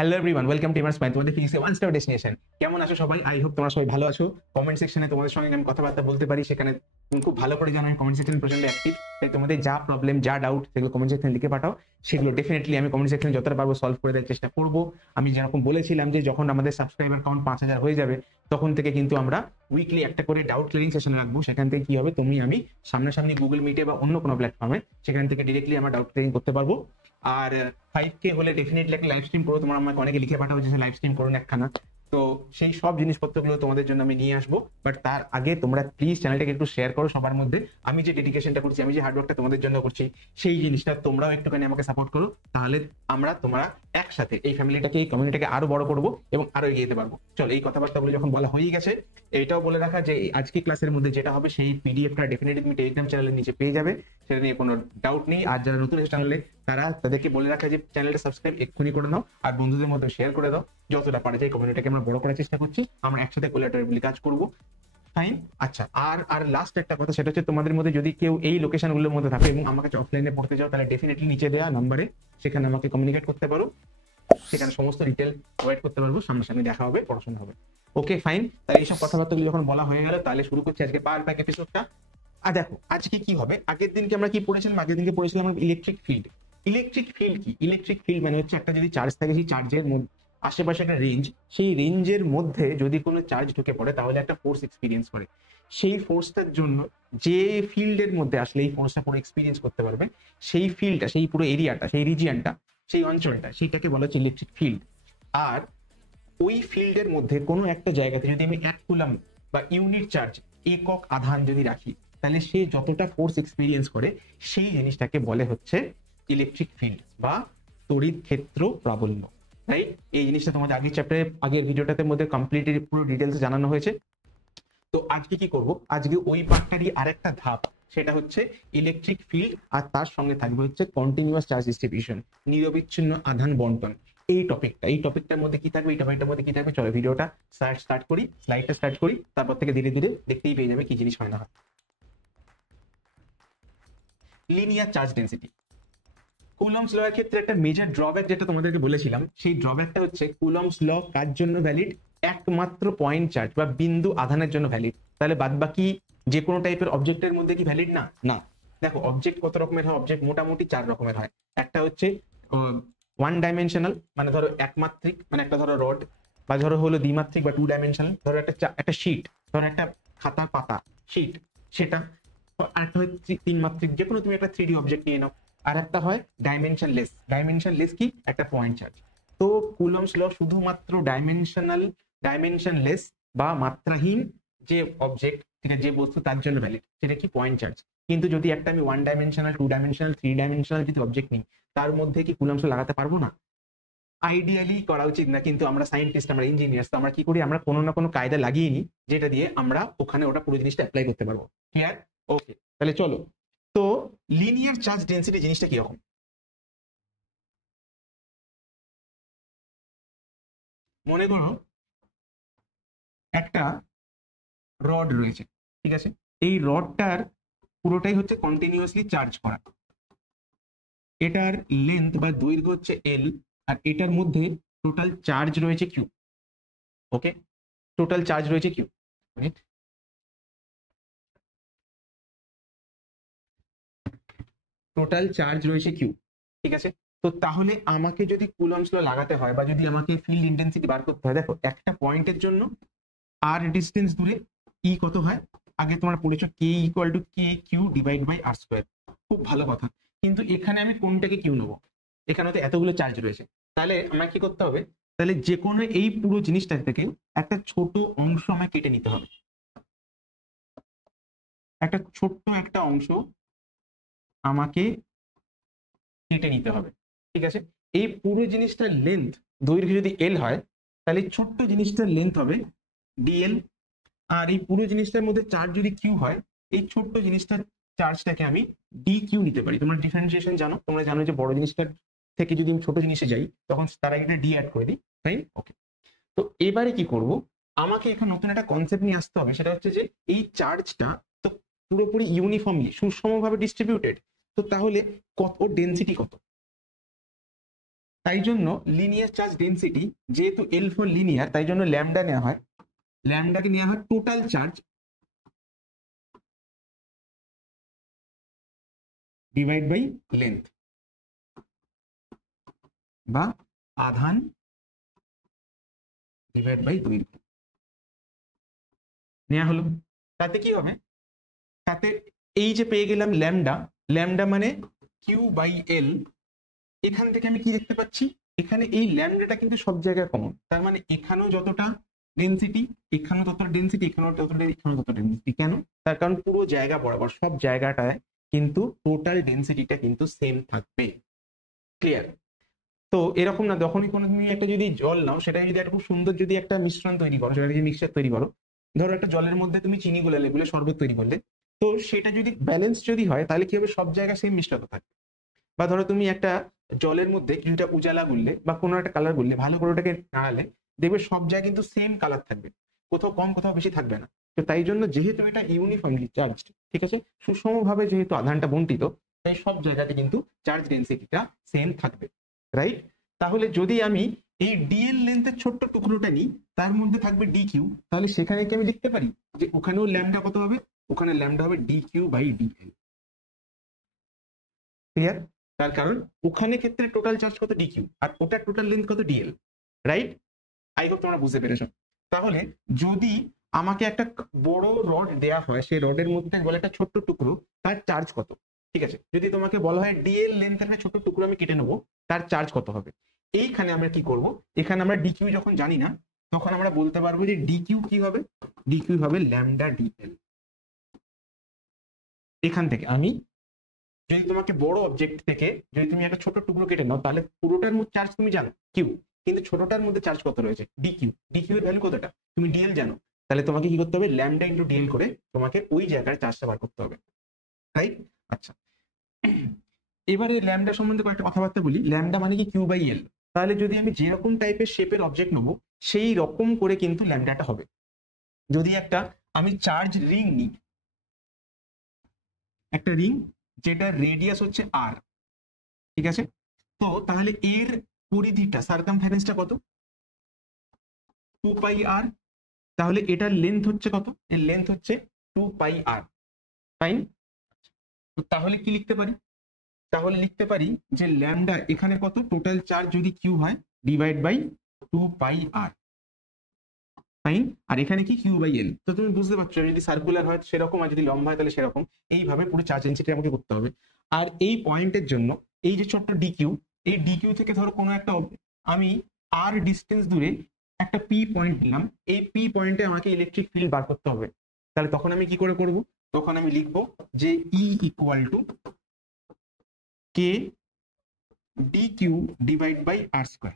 Hello everyone, welcome to immerse mind, তোমাদের ফিজিক্সে one star destination. কেমন আছো সবাই? আই হোপ তোমরা সবাই ভালো আছো। কমেন্ট সেকশনে তোমাদের সঙ্গে আমি কথাবার্তা বলতে পারি, সেখানে তুমি খুব ভালো করে জানো আমি কমেন্ট সেকশনে প্রচন্ড অ্যাক্টিভ। তাই তোমাদের যা প্রবলেম, যা ডাউট, সেগুলো কমেন্ট সেকশনে লিখে পাঠাও। সেগুলো ডেফিনেটলি আমি কমেন্ট সেকশনে যতটা পারবো সলভ করে দেওয়ার চেষ্টা করবো। আমি যেরকম বলেছিলাম যে যখন আমাদের সাবস্ক্রাইবার কাউন্ট 5,000 হয়ে যাবে, তখন থেকে কিন্তু আমরা উইকলি একটা করে ডাউট ক্লিয়ারিং সেশন রাখবো। সেখান থেকে কি হবে, তুমি আমি সামনাসামনি গুগল মিটে বা অন্য কোনো প্ল্যাটফর্মে সেখান থেকে ডিরেক্টলি আমরা ডাউট ক্লিয়ারিং করতে পারবো। আর 5K হলে ডেফিনেটলি একটা লাইভ স্ট্রিম করো। তোমার আমাকে অনেকে লিখে পাঠাবো যে লাইভ স্ট্রিম করুন একখানা। তো সেই সব জিনিসপত্রগুলো তোমাদের জন্য আমি নিয়ে আসবো। বাট তার আগে তোমরা প্লিজ চ্যানেলটাকে একটু শেয়ার করো সবার মধ্যে। আমি যে ডেডিকেশনটা করছি, আমি যে হার্ডওয়ার্কটা তোমাদের জন্য করছি, সেই জিনিসটা তোমরাও একটুখানি আমাকে সাপোর্ট করো। তাহলে তোমরা একসাথে এই ফ্যামিলিটাকে, এই কমিউনিটিটাকে আরো বড় করবো এবং আরো এগিয়ে যেতে পারবো। চলো, এই কথাবার্তাগুলো যখন বলা হয়ে গেছে, এইটাও বলে রাখা যে আজকে ক্লাসের মধ্যে যেটা হবে সেই পিডিএফটা ডেফিনেটলি তুমি টেলিগ্রাম চ্যানেলের নিচে পেয়ে যাবে। সেটা নিয়ে কোনো ডাউট নেই। আর যারা নতুন চ্যানেলে, তাদেরকে বলে রাখা যে চ্যানেলটা সাবস্ক্রাইব এক্ষুনি করে নাও আর বন্ধুদের মধ্যে শেয়ার করে দাও। যতটা পারা যায় কমিউনিটিটাকে আমরা বড় করার চেষ্টা করছি। আমরা একসাথে কোলাবোরেটিভলি কাজ করবো। ফাইন। আচ্ছা, আর লাস্ট একটা কথা, সেটা হচ্ছে তোমাদের মধ্যে যদি কেউ এই লোকেশনগুলোর মধ্যে থাকে এবং আমার কাছে অফলাইনে পড়তে চাও, তাহলে ডেফিনেটলি নিচে দেওয়া নাম্বারে সেখানে আমাকে কমিউনিকেট করতে পারো। সেখানে সমস্ত ডিটেল প্রোভাইড করতে পারবো, সামনাসামনি দেখা হবে, পড়াশোনা হবে। Okay fine. তাহলে এইসব কথাবার্তাগুলো যখন বলা হয়ে গেল, তাহলে শুরু করছি আজকে পাওয়ার প্যাক এপিসোডটা। আর দেখো আজকে কি হবে, আগের দিনকে আমরা কি পড়েছিলাম? আগের দিনকে পড়েছিলাম ইলেকট্রিক ফিল্ড। ইলেকট্রিক ফিল্ড কি? ইলেকট্রিক ফিল্ড মানে হচ্ছে একটা যদি চার্জ থাকে, সেই চার্জের আশেপাশে একটা রেঞ্জ, সেই রেঞ্জের মধ্যে যদি কোনো চার্জ ঢুকে পড়ে তাহলে একটা ফোর্স এক্সপিরিয়েন্স করে। সেই ফোর্সটার জন্য যে ফিল্ডের মধ্যে আসলে এই ফোর্সটা পুরো এক্সপিরিয়েন্স করতে পারবে, সেই ফিল্ডটা, সেই পুরো এরিয়াটা, সেই রিজিয়নটা, সেই অঞ্চলটা, সেইটাকে বলা হচ্ছে ইলেকট্রিক ফিল্ড। আর ওই ফিল্ডের মধ্যে কোনো একটা জায়গাতে যদি আমি 1 কুলাম বা ইউনিট চার্জ, একক আধান যদি রাখি, তাহলে সে যতটা ফোর্স এক্সপিরিয়েন্স করে সেই জিনিসটাকে বলে হচ্ছে ইলেকট্রিক ফিল্ড বা তড়িৎ ক্ষেত্র প্রাবল্য। রাইট? এই জিনিসটা তোমাদের আগের চ্যাপ্টারে, আগের ভিডিওটাতে মধ্যে কমপ্লিটলি পুরো ডিটেলস জানানো হয়েছে। তো আজকে কি করব, আজকে ওই পার্টটারই আরেকটা ধাপ, সেটা হচ্ছে ইলেকট্রিক ফিল্ড। আর তার সঙ্গে থাকবে হচ্ছে কন্টিনিউয়াস চার্জ ডিস্ট্রিবিউশন, নিরবিচ্ছিন্ন আধান বন্টন। এই টপিকটার মধ্যে কি থাকবে, এই টপিকটার মধ্যে কি থাকবে, চলো ভিডিওটা স্টার্ট করি, স্লাইডটা স্টার্ট করি, তারপর থেকে ধীরে ধীরে দেখতেই পেয়ে যাবে কি জিনিস হয় না হয়। Linear charge density. Coulomb's law এর ক্ষেত্রে একটা মেজর ড্রব্যাক যেটা তোমাদেরকে বলেছিলাম, সেই ড্রব্যাকটা হচ্ছে কুলম্বস ল কার জন্য ভ্যালিড? একমাত্র পয়েন্ট চার্জ বা বিন্দু আধানের জন্য ভ্যালিড। তাহলে বাদ বাকি যে কোনো টাইপের অবজেক্টের মধ্যে কি ভ্যালিড না? না। দেখো অবজেক্ট কত রকমের হয়? অবজেক্ট মোটামুটি 4 রকমের হয়। একটা হচ্ছে ওয়ান ডাইমেনশনাল, মানে ধরো একমাত্রিক, মানে একটা ধরো রড, বা ধরো হলো দ্বিমাত্রিক বা 2 ডাইমেনশনাল, ধরো একটা শিট, ধরো একটা খাতার পাতা শিট, সেটা। আরেকটা হয় 3 মাত্রিক, যে কোনো তুমি একটা 3D অবজেক্ট নিয়ে নাও। আর একটা হয় ডাইমেনশনলেস কি? একটা পয়েন্ট চার্জ। তো কুলম্বস ল শুধুমাত্র ডাইমেনশনলেস বা মাত্রাহীন যে অবজেক্ট, ঠিক আছে, যে বস্তু, তার জন্য ভ্যালিড, সেটা কি? Point charge. কিন্তু যদি একটা আমি 1 ডাইমেনশনাল, 2 ডাইমেনশনাল, 3 ডাইমেনশনাল যদি অবজেক্ট নিই, তার মধ্যে কি কুলম্বস ল লাগাতে পারবো না? আইডিয়ালি করা উচিত না, কিন্তু আমরা সায়েন্টিস্ট, আমরা ইঞ্জিনিয়ার্স, তো আমরা কি করি, আমরা কোনো না কোনো কায়দা লাগিয়ে নিই, যেটা দিয়ে আমরা ওখানে ওটা পুরো জিনিসটা অ্যাপ্লাই করতে পারবো। ক্লিয়ার? ওকে, তাহলে চলো। তো লিনিয়ার চার্জ ডেন্সিটি জিনিসটা কিরকম? মনে করো একটা রড রয়েছে, ঠিক আছে, এই রডটার পুরোটাই হচ্ছে কন্টিনিউয়াসলি চার্জ করা। এটার লেন্থ বা দৈর্ঘ্য হচ্ছে এল, আর এটার মধ্যে টোটাল চার্জ রয়েছে কিউ। ওকে, টোটাল চার্জ রয়েছে কিউ। টোটাল চার্জ রয়েছে কিউ, ঠিক আছে। তো তাহলে আমাকে যদি কুলম্বস ল লাগাতে হয়, বা যদি আমাকে ফিল্ড ইন্টেন্সিটি বার করতে হয়, দেখো একটা পয়েন্টের জন্য আর ডিস্টেন্স দূরে ই কত হয়? আগে তোমরা পড়েছো কে equal to k q divide by R square. খুব ভালো কথা। কিন্তু এখানে আমি কোনটাকে কিউ নেবো? এখানে তো এতগুলো চার্জ রয়েছে, তাহলে আমাকে কি করতে হবে? তাহলে যে কোনো এই পুরো জিনিসটা থেকে একটা ছোট অংশ আমাকে কেটে নিতে হবে। একটা ছোট্ট একটা অংশ আমাকে কেটে নিতে হবে, ঠিক আছে। এই পুরো জিনিসটার লেন্থ, দৈর্ঘ্য যদি এল হয়, তাহলে ছোট্ট জিনিসটার লেন্থ হবে ডিএল। আর এই পুরো জিনিসটার মধ্যে চার্জ যদি কিউ হয়, এই ছোট্ট জিনিসটার চার্জটাকে আমি ডি কিউ নিতে পারি। তোমরা ডিফারেন্সিয়েশন জানো, তোমরা জানো যে বড় জিনিসটার থেকে যদি আমি ছোট জিনিসে যাই, তখন তার আগে ডি অ্যাড করে দিই, তাই? ওকে। তো এবারে কি করব, আমাকে এখানে নতুন একটা কনসেপ্ট নিয়ে আসতে হবে, সেটা হচ্ছে যে এই চার্জটা তো পুরোপুরি ইউনিফর্মলি, সুষমভাবে ডিস্ট্রিবিউটেড। তো তাহলে কত ডেনসিটি কত? তাই জন্য লিনিয়ার চার্জ ডেন্সিটি, যেহেতু এল ফর লিনিয়ার, তাই জন্য ল্যামডা নেওয়া হয়, ল্যামডাকে নেওয়া হয় total charge divide by length, বা আধান ডিভাইড বাই দৈর্ঘ্য নেওয়া হলো। তাতে কি হবে, তাতে এই যে পেয়ে গেলাম ল্যামডা, ল্যামডা মানে কিউ বাই এল। এখান থেকে আমি কি দেখতে পাচ্ছি, এখানে এই ল্যামডাটা কিন্তু সব জায়গায় কমন, তার মানে এখানেও যতটা ডেন্সিটি, এখানেও ততটা ডেন্সিটি, এখানেও ততটা, এখানেও ততটা ডেন্সিটি। কেন? তার কারণ পুরো জায়গা বরাবর সব জায়গাটায় কিন্তু টোটাল ডেন্সিটিটা কিন্তু সেম থাকবে। ক্লিয়ার? তো এরকম না, যখনই কোনো তুমি একটা যদি জল নাও, সেটা যদি একটা খুব সুন্দর যদি একটা মিশ্রণ তৈরি করো, সেটা যদি মিক্সচার তৈরি করো, ধরো একটা জলের মধ্যে তুমি চিনি গুলালে, গুলে শরবত তৈরি করলে, তো সেটা যদি ব্যালেন্স যদি হয়, তাহলে কি হবে, সব জায়গায় সেম মিষ্টতা থাকবে। বা ধরো তুমি একটা জলের মধ্যে কিছুটা উজালা করলে বা কোনো একটা কালার করলে, ভালো করে ওটাকে নাড়ালে, দেখবে সব জায়গায় কিন্তু সেম কালার থাকবে, কোথাও কম কোথাও বেশি থাকবে না। তো তাই জন্য যেহেতু এটা ইউনিফর্মলি চার্জড, ঠিক আছে, সুষমভাবে যেহেতু আধানটা বন্টিত, তাই সব জায়গাতে কিন্তু চার্জ ডেন্সিটিটা সেম থাকবে, রাইট? তাহলে যদি আমি এই ডিএল লেন্থের ছোট্ট টুকরোটা নিই, তার মধ্যে থাকবে ডি কিউ, তাহলে সেখানে কি আমি লিখতে পারি যে ওখানেও ল্যামডা কত হবে, ওখানে ল্যামডা হবে D Q by DL. Clear? তার কারণ ওখানে ক্ষেত্রে টোটাল চার্জ কত ডি কিউ, আর ওটার টোটাল লেন্থ কত ডিএল, রাইট? আই হোপ তোমরা বুঝতে পেরেছো। তাহলে যদি আমাকে একটা বড় রড দেয়া হয়, সেই রডের মধ্যে বলে একটা ছোট্ট টুকরো, তার চার্জ কত, ঠিক আছে, যদি তোমাকে বলা হয় ডিএল লেন্থের একটা ছোট্ট টুকরো আমি কেটে নেবো, তার চার্জ কত হবে, এইখানে আমরা কি করব, এখানে আমরা ডিকিউ যখন জানি না, তখন আমরা বলতে পারবো যে ডিকিউ কি হবে, ডিকিউ হবে ল্যামডা ডিএল। এখান থেকে আমি, যদি তোমাকে বড় অবজেক্ট থেকে যদি তুমি একটা ছোট টুকরো কেটে নাও, তাহলে পুরোটার মধ্যে চার্জ তুমি জানো কিউ, কিন্তু ছোটটার মধ্যে চার্জ কত রয়েছে ডি কিউ, ডি কিউ এর ভ্যালু কতটা তুমি ডিএল জানো, তাহলে তোমাকে কি করতে হবে, ল্যামডা ইন্টু ডিএল করে তোমাকে ওই জায়গায় চার্জটা বার করতে হবে, রাইট? আচ্ছা, এবারে ল্যামডা সম্বন্ধে কয়েকটা কথাবার্তা বলি। ল্যামডা মানে কি কিউ বাই এল, তাহলে যদি আমি যেরকম টাইপের শেপের অবজেক্ট নেবো, সেই রকম করে কিন্তু ল্যামডাটা হবে। যদি একটা আমি চার্জ রিং নিই, একটা রিং যেটা রেডিয়াস হচ্ছে আর, ঠিক আছে, তো তাহলে এর পরিধিটা, সার্কামফারেন্সটা কত, 2 পাই আর। তাহলে এটার লেন্থ হচ্ছে কত, এর লেন্থ হচ্ছে 2 পাই আর, ফাইন। তাহলে কি লিখতে পারি, তাহলে লিখতে পারি যে ল্যামডা এখানে কত, টোটাল চার্জ যদি কিউ হয়, divide by 2 pi r, fine. আর এখানে কি কিউ বাই এল, তো তুমি বুঝতে পারছো, যদি সার্কুলার হয় সেরকম, আর যদি লম্বা হয় তাহলে সেরকম, এইভাবে পুরো চার্জ ডেনসিটি আমাকে করতে হবে। আর এই পয়েন্টের জন্য এই যে ছোট্ট ডিকিউ, এই ডিকিউ থেকে ধরো কোনো একটা আমি আর ডিস্টেন্স দূরে একটা পি পয়েন্ট দিলাম, এই পি পয়েন্টে আমাকে ইলেকট্রিক ফিল্ড বার করতে হবে। তাহলে তখন আমি কি করে করব, তখন আমি লিখবো যে E equal to K D Q divide by R square,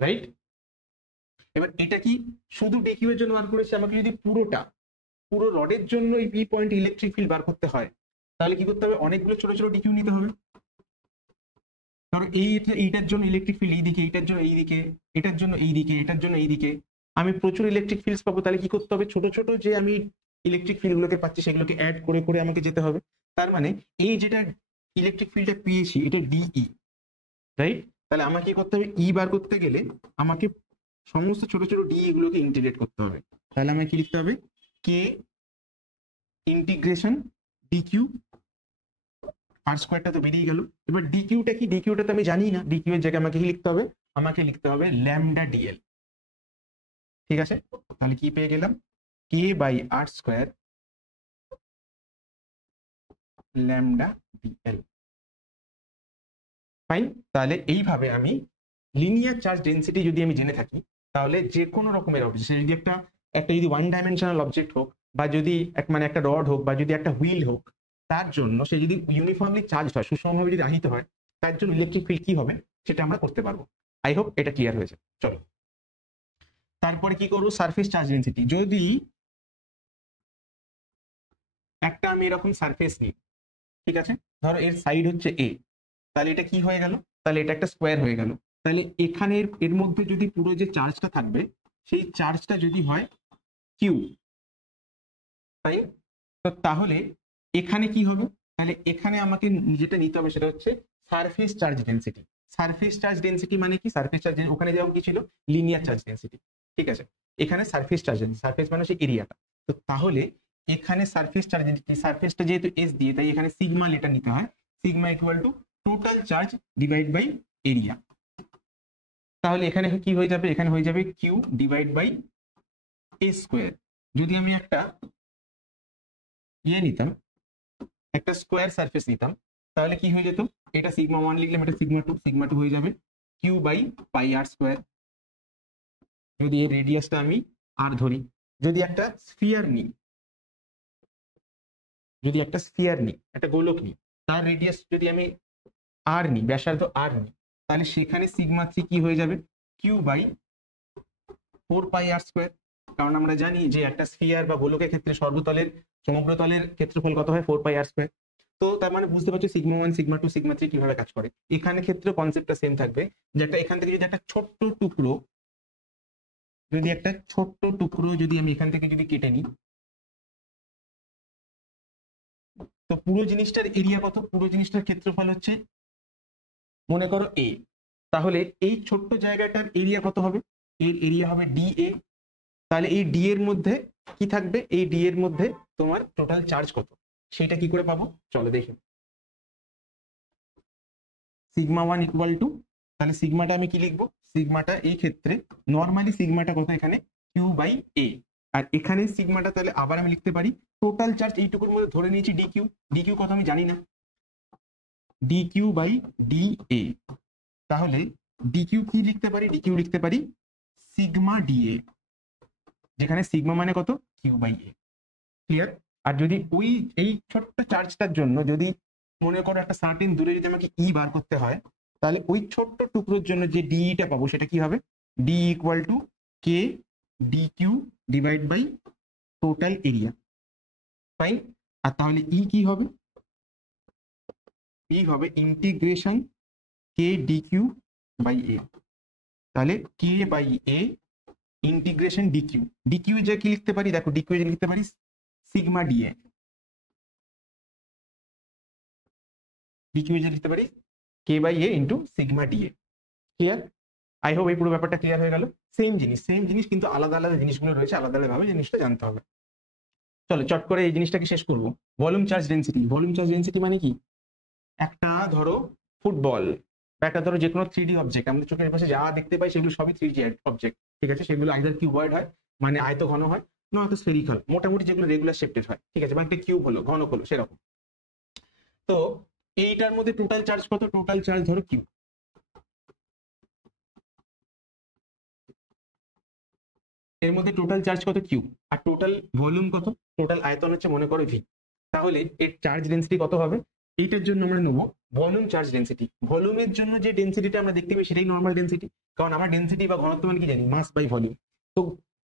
right? এবার এটা কি শুধু ডিকিউ এর জন্য বার করেছি, আমাকে যদি পুরো রডের জন্য এই পি পয়েন্ট ইলেকট্রিক ফিল্ড বার করতে হয়, তাহলে কি করতে হবে, অনেকগুলো ছোট ছোট ডিকিউ নিতে হবে। ধরো এইটার জন্য ইলেকট্রিক ফিল্ড এইদিকে, এইটার জন্য এইদিকে, এটার জন্য এইদিকে, এটার জন্য এইদিকে, আমি প্রচুর ইলেকট্রিক ফিল্ডস পাবো। তাহলে কি করতে হবে, ছোট ছোট যে আমি ইলেকট্রিক ফিল্ড গুলোকে পাচ্ছি, সেগুলোকে অ্যাড করে করে আমাকে যেতে হবে। তার মানে এই যেটা ইলেকট্রিক ফিল্ডটা পেয়েছি, এটা ডিই, রাইট? তাহলে আমাকে কি করতে হবে, ই বার করতে গেলে আমাকে সমস্ত ছোট ছোট ডি গুলোকে ইন্টিগ্রেট করতে হবে। তাহলে আমাকে কি লিখতে হবে, কে ইন্টিগ্রেশন ডি কিউ, আর স্কোয়ারটা তো বেরিয়ে গেল। এবার ডিকিউটা কি, ডিকিউটা তো আমি জানি না, ডিকিউ এর জায়গায় আমাকে কি লিখতে হবে, আমাকে লিখতে হবে ল্যামডা ডিএল, ঠিক আছে? তাহলে কি পেয়ে গেলাম, k by R square lambda dl, fine. তাহলে এইভাবে আমি লিনিয়ার চার্জ ডেন্সিটি যদি আমি জেনে থাকি, তাহলে যে কোনো রকমের অবজেক্ট, যদি একটা একটা যদি ওয়ান ডাইমেনশনাল অবজেক্ট হোক, বা যদি মানে একটা রড হোক, বা যদি একটা হুইল হোক, তার জন্য সে যদি ইউনিফর্মলি চার্জ হয়, সুষমভাবে যদি আহিত হয়, তার জন্য ইলেকট্রিক ফিল্ড কি হবে সেটা আমরা করতে পারবো। আই হোপ এটা ক্লিয়ার হয়েছে। চলো তারপরে কি করবো, সারফেস চার্জ ডেন্সিটি। যদি একটা আমি এরকম সারফেস নিই, ঠিক আছে, ধরো এর সাইড হচ্ছে এ, তাহলে এটা কি হয়ে গেল, তাহলে এটা একটা স্কোয়ার হয়ে গেল। তাহলে এখানে এর মধ্যে যদি পুরো যে চার্জটা থাকবে, সেই চার্জটা যদি হয় কিউ, তাই তো তাহলে এখানে কি হবে, তাহলে এখানে আমাকে যেটা নিতে হবে সেটা হচ্ছে surface charge density. Surface charge density মানে কি? সারফেস চার্জ ওখানে যেমন কি ছিল, লিনিয়ার চার্জ ডেন্সিটি, ঠিক আছে। এখানে সারফেস চার্জ ডেন্সিটি, সারফেস মানে হচ্ছে এরিয়াটা। তো তাহলে এখানে সারফেস চার্জ ডেন্সিটি, সারফেসটা যেহেতু এস দিয়ে, তাই এখানে সিগমা লেটার নিতে হয়। Sigma equal to total charge divide by area. তাহলে এখানে কি হয়ে যাবে? এখানে হয়ে যাবে Q divide by A square. যদি আমি একটা নিতাম, একটা স্কোয়ার সারফেস নিতাম, তাহলে কি হয়ে যেত? এটা সিগমা 1 লিখলাম, এটা সিগমা 2 হয়ে যাবে Q by pi R square. যদি এই রেডিয়াসটা আমি আর ধরি, যদি একটা স্ফিয়ার নিই, একটা গোলক নিই, তার রেডিয়াস যদি আমি আর নিই, ব্যাসার্ধ আর নিই, তাহলে সেখানে সিগমা 3 কি হয়ে যাবে? Q by 4 pi R square. কারণ আমরা জানি যে একটা স্ফিয়ার বা গোলকের ক্ষেত্রে সমগ্র তলের ক্ষেত্রফল কত হয়? 4 পাই আর স্কোয়ার। তো তার মানে বুঝতে পারছো সিগমা 1, সিগমা 2, সিগমা 3 কিভাবে কাজ করে। এখানে ক্ষেত্রে কনসেপ্টটা সেম থাকবে, যে এখান থেকে যদি একটা ছোট্ট টুকরো যদি আমি এখান থেকে যদি কেটে নিই, তো পুরো জিনিসটার এরিয়া কত? পুরো জিনিসটার ক্ষেত্রফল হচ্ছে মনে করো এ। তাহলে এই ছোট্ট জায়গাটার এরিয়া কত হবে? এর এরিয়া হবে ডি এ। তাহলে এই ডি এর মধ্যে কি থাকবে? এই ডি এর মধ্যে তোমার টোটাল চার্জ কত, সেটা কি করে পাবো? চলো দেখি। সিগমা 1 ইকুয়াল টু, তাহলে সিগমাটা আমি কি লিখবো? সিগমাটা এই ক্ষেত্রে নর্মালি সিগমাটা কত? এখানে কিউ বাই এ। আর এখানে সিগমাটা তাহলে আবার আমি লিখতে পারি টোটাল চার্জ এইটুকুর মধ্যে ধরে নিয়েছি ডি কিউ। ডি কিউ কত আমি জানি না, D Q by D A. তাহলে ডি কিউ কি লিখতে পারি? ডি কিউ লিখতে পারি সিগমা ডি এ, যেখানে সিগমা মানে কত? Q by A. ক্লিয়ার? আর যদি এই ছোট্ট চার্জটার জন্য যদি মনে করো একটা সার্টেন দূরে যদি আমাকে ই বার করতে হয়, তাহলে ওই ছোট্ট টুকরোর জন্য যে ডিটা পাবো সেটা কি হবে? D equal to K D Q divide by total area. Fine. আর তাহলে ই কি হবে? ই হবে integration k D Q by A. তাহলে k by A integration d q. D q যে কি লিখতে পারি? দেখো, ডি কিউ যে লিখতে পারি sigma d A. D q যে লিখতে পারি k by A into sigma d A. Clear? I hope এই পুরো ব্যাপারটা ক্লিয়ার হয়ে গেল। সেম জিনিস কিন্তু আলাদা আলাদা জিনিসগুলো রয়েছে, আলাদা আলাদা ভাবে জিনিসটা জানতে হবে। চলো চট করে এই জিনিসটাকে শেষ করবো। Volume charge density. Volume charge density মানে কি? একটা ধরো ফুটবল বা একটা ধরো যে কোনো 3D অবজেক্ট, আমাদের চোখের পাশে যা দেখতে পাই সেগুলো সবই 3D অবজেক্ট, ঠিক আছে। সেগুলো আইদার কিউবয়েড হয়, মানে আয়ত ঘন হয়, নয়তো স্ফেরিক্যাল, মোটামুটি যেগুলো রেগুলার শেপটেড হয়, ঠিক আছে। মানে একটা কিউব হলো, ঘনক হলো, সেরকম। তো এইটার মধ্যে টোটাল চার্জ কত? টোটাল চার্জ ধরো কিউ, এর মধ্যে টোটাল চার্জ কত? কিউ। আর টোটাল ভলিউম কত? টোটাল আয়তন হচ্ছে মনে করো ভি। তাহলে এর চার্জ ডেন্সিটি কত হবে? এইটার জন্য আমরা নেবো ভলিউম চার্জ ডেন্সিটি। ভলিউমের জন্য যে ডেন্সিটিটা আমরা দেখতে পাই সেটাই নর্মাল ডেন্সিটি, কারণ আমরা ডেন্সিটি বা ঘনত্ব মানে কি জানি? মাস বাই ভলিউম। তো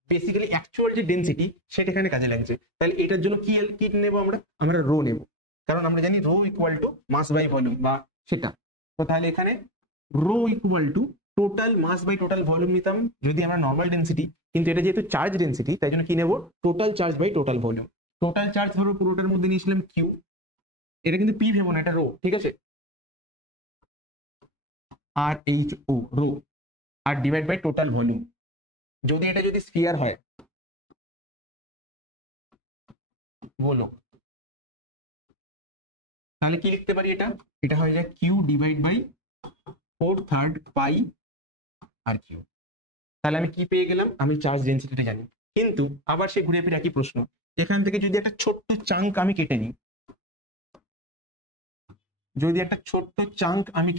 বেসিক্যালি অ্যাকচুয়াল যে ডেন্সিটি সেটা এখানে কাজে লাগছে। তাহলে এটার জন্য কি নেবো? আমরা রো নেব, কারণ আমরা জানি rho equal to mass by volume বা সেটা। তো তাহলে এখানে rho equal to total mass by total volume নিতাম যদি আমরা নর্মাল ডেন্সিটি, কিন্তু এটা যেহেতু চার্জ ডেন্সিটি তাই জন্য কি নেবো? Total charge by total volume. Total charge ধরো পুরোটার মধ্যে নিয়েছিলাম কিউ, এটা কিন্তু পি ভেবো না, এটা রো, ঠিক আছে। আর এইচ ও রো, আর ডিভাইড বাই টোটাল ভলিউম। যদি এটা যদি স্ফিয়ার হয়, বলো, তাহলে কি লিখতে পারি? এটা হয়ে যায় Q divide by 4/3 pi R Q. তাহলে আমি কি পেয়ে গেলাম? আমি চার্জ ডেন্সিটিটা জানি। কিন্তু আবার সে ঘুরে ফিরে একই প্রশ্ন, এখান থেকে যদি একটা ছোট্ট চাঙ্ক আমি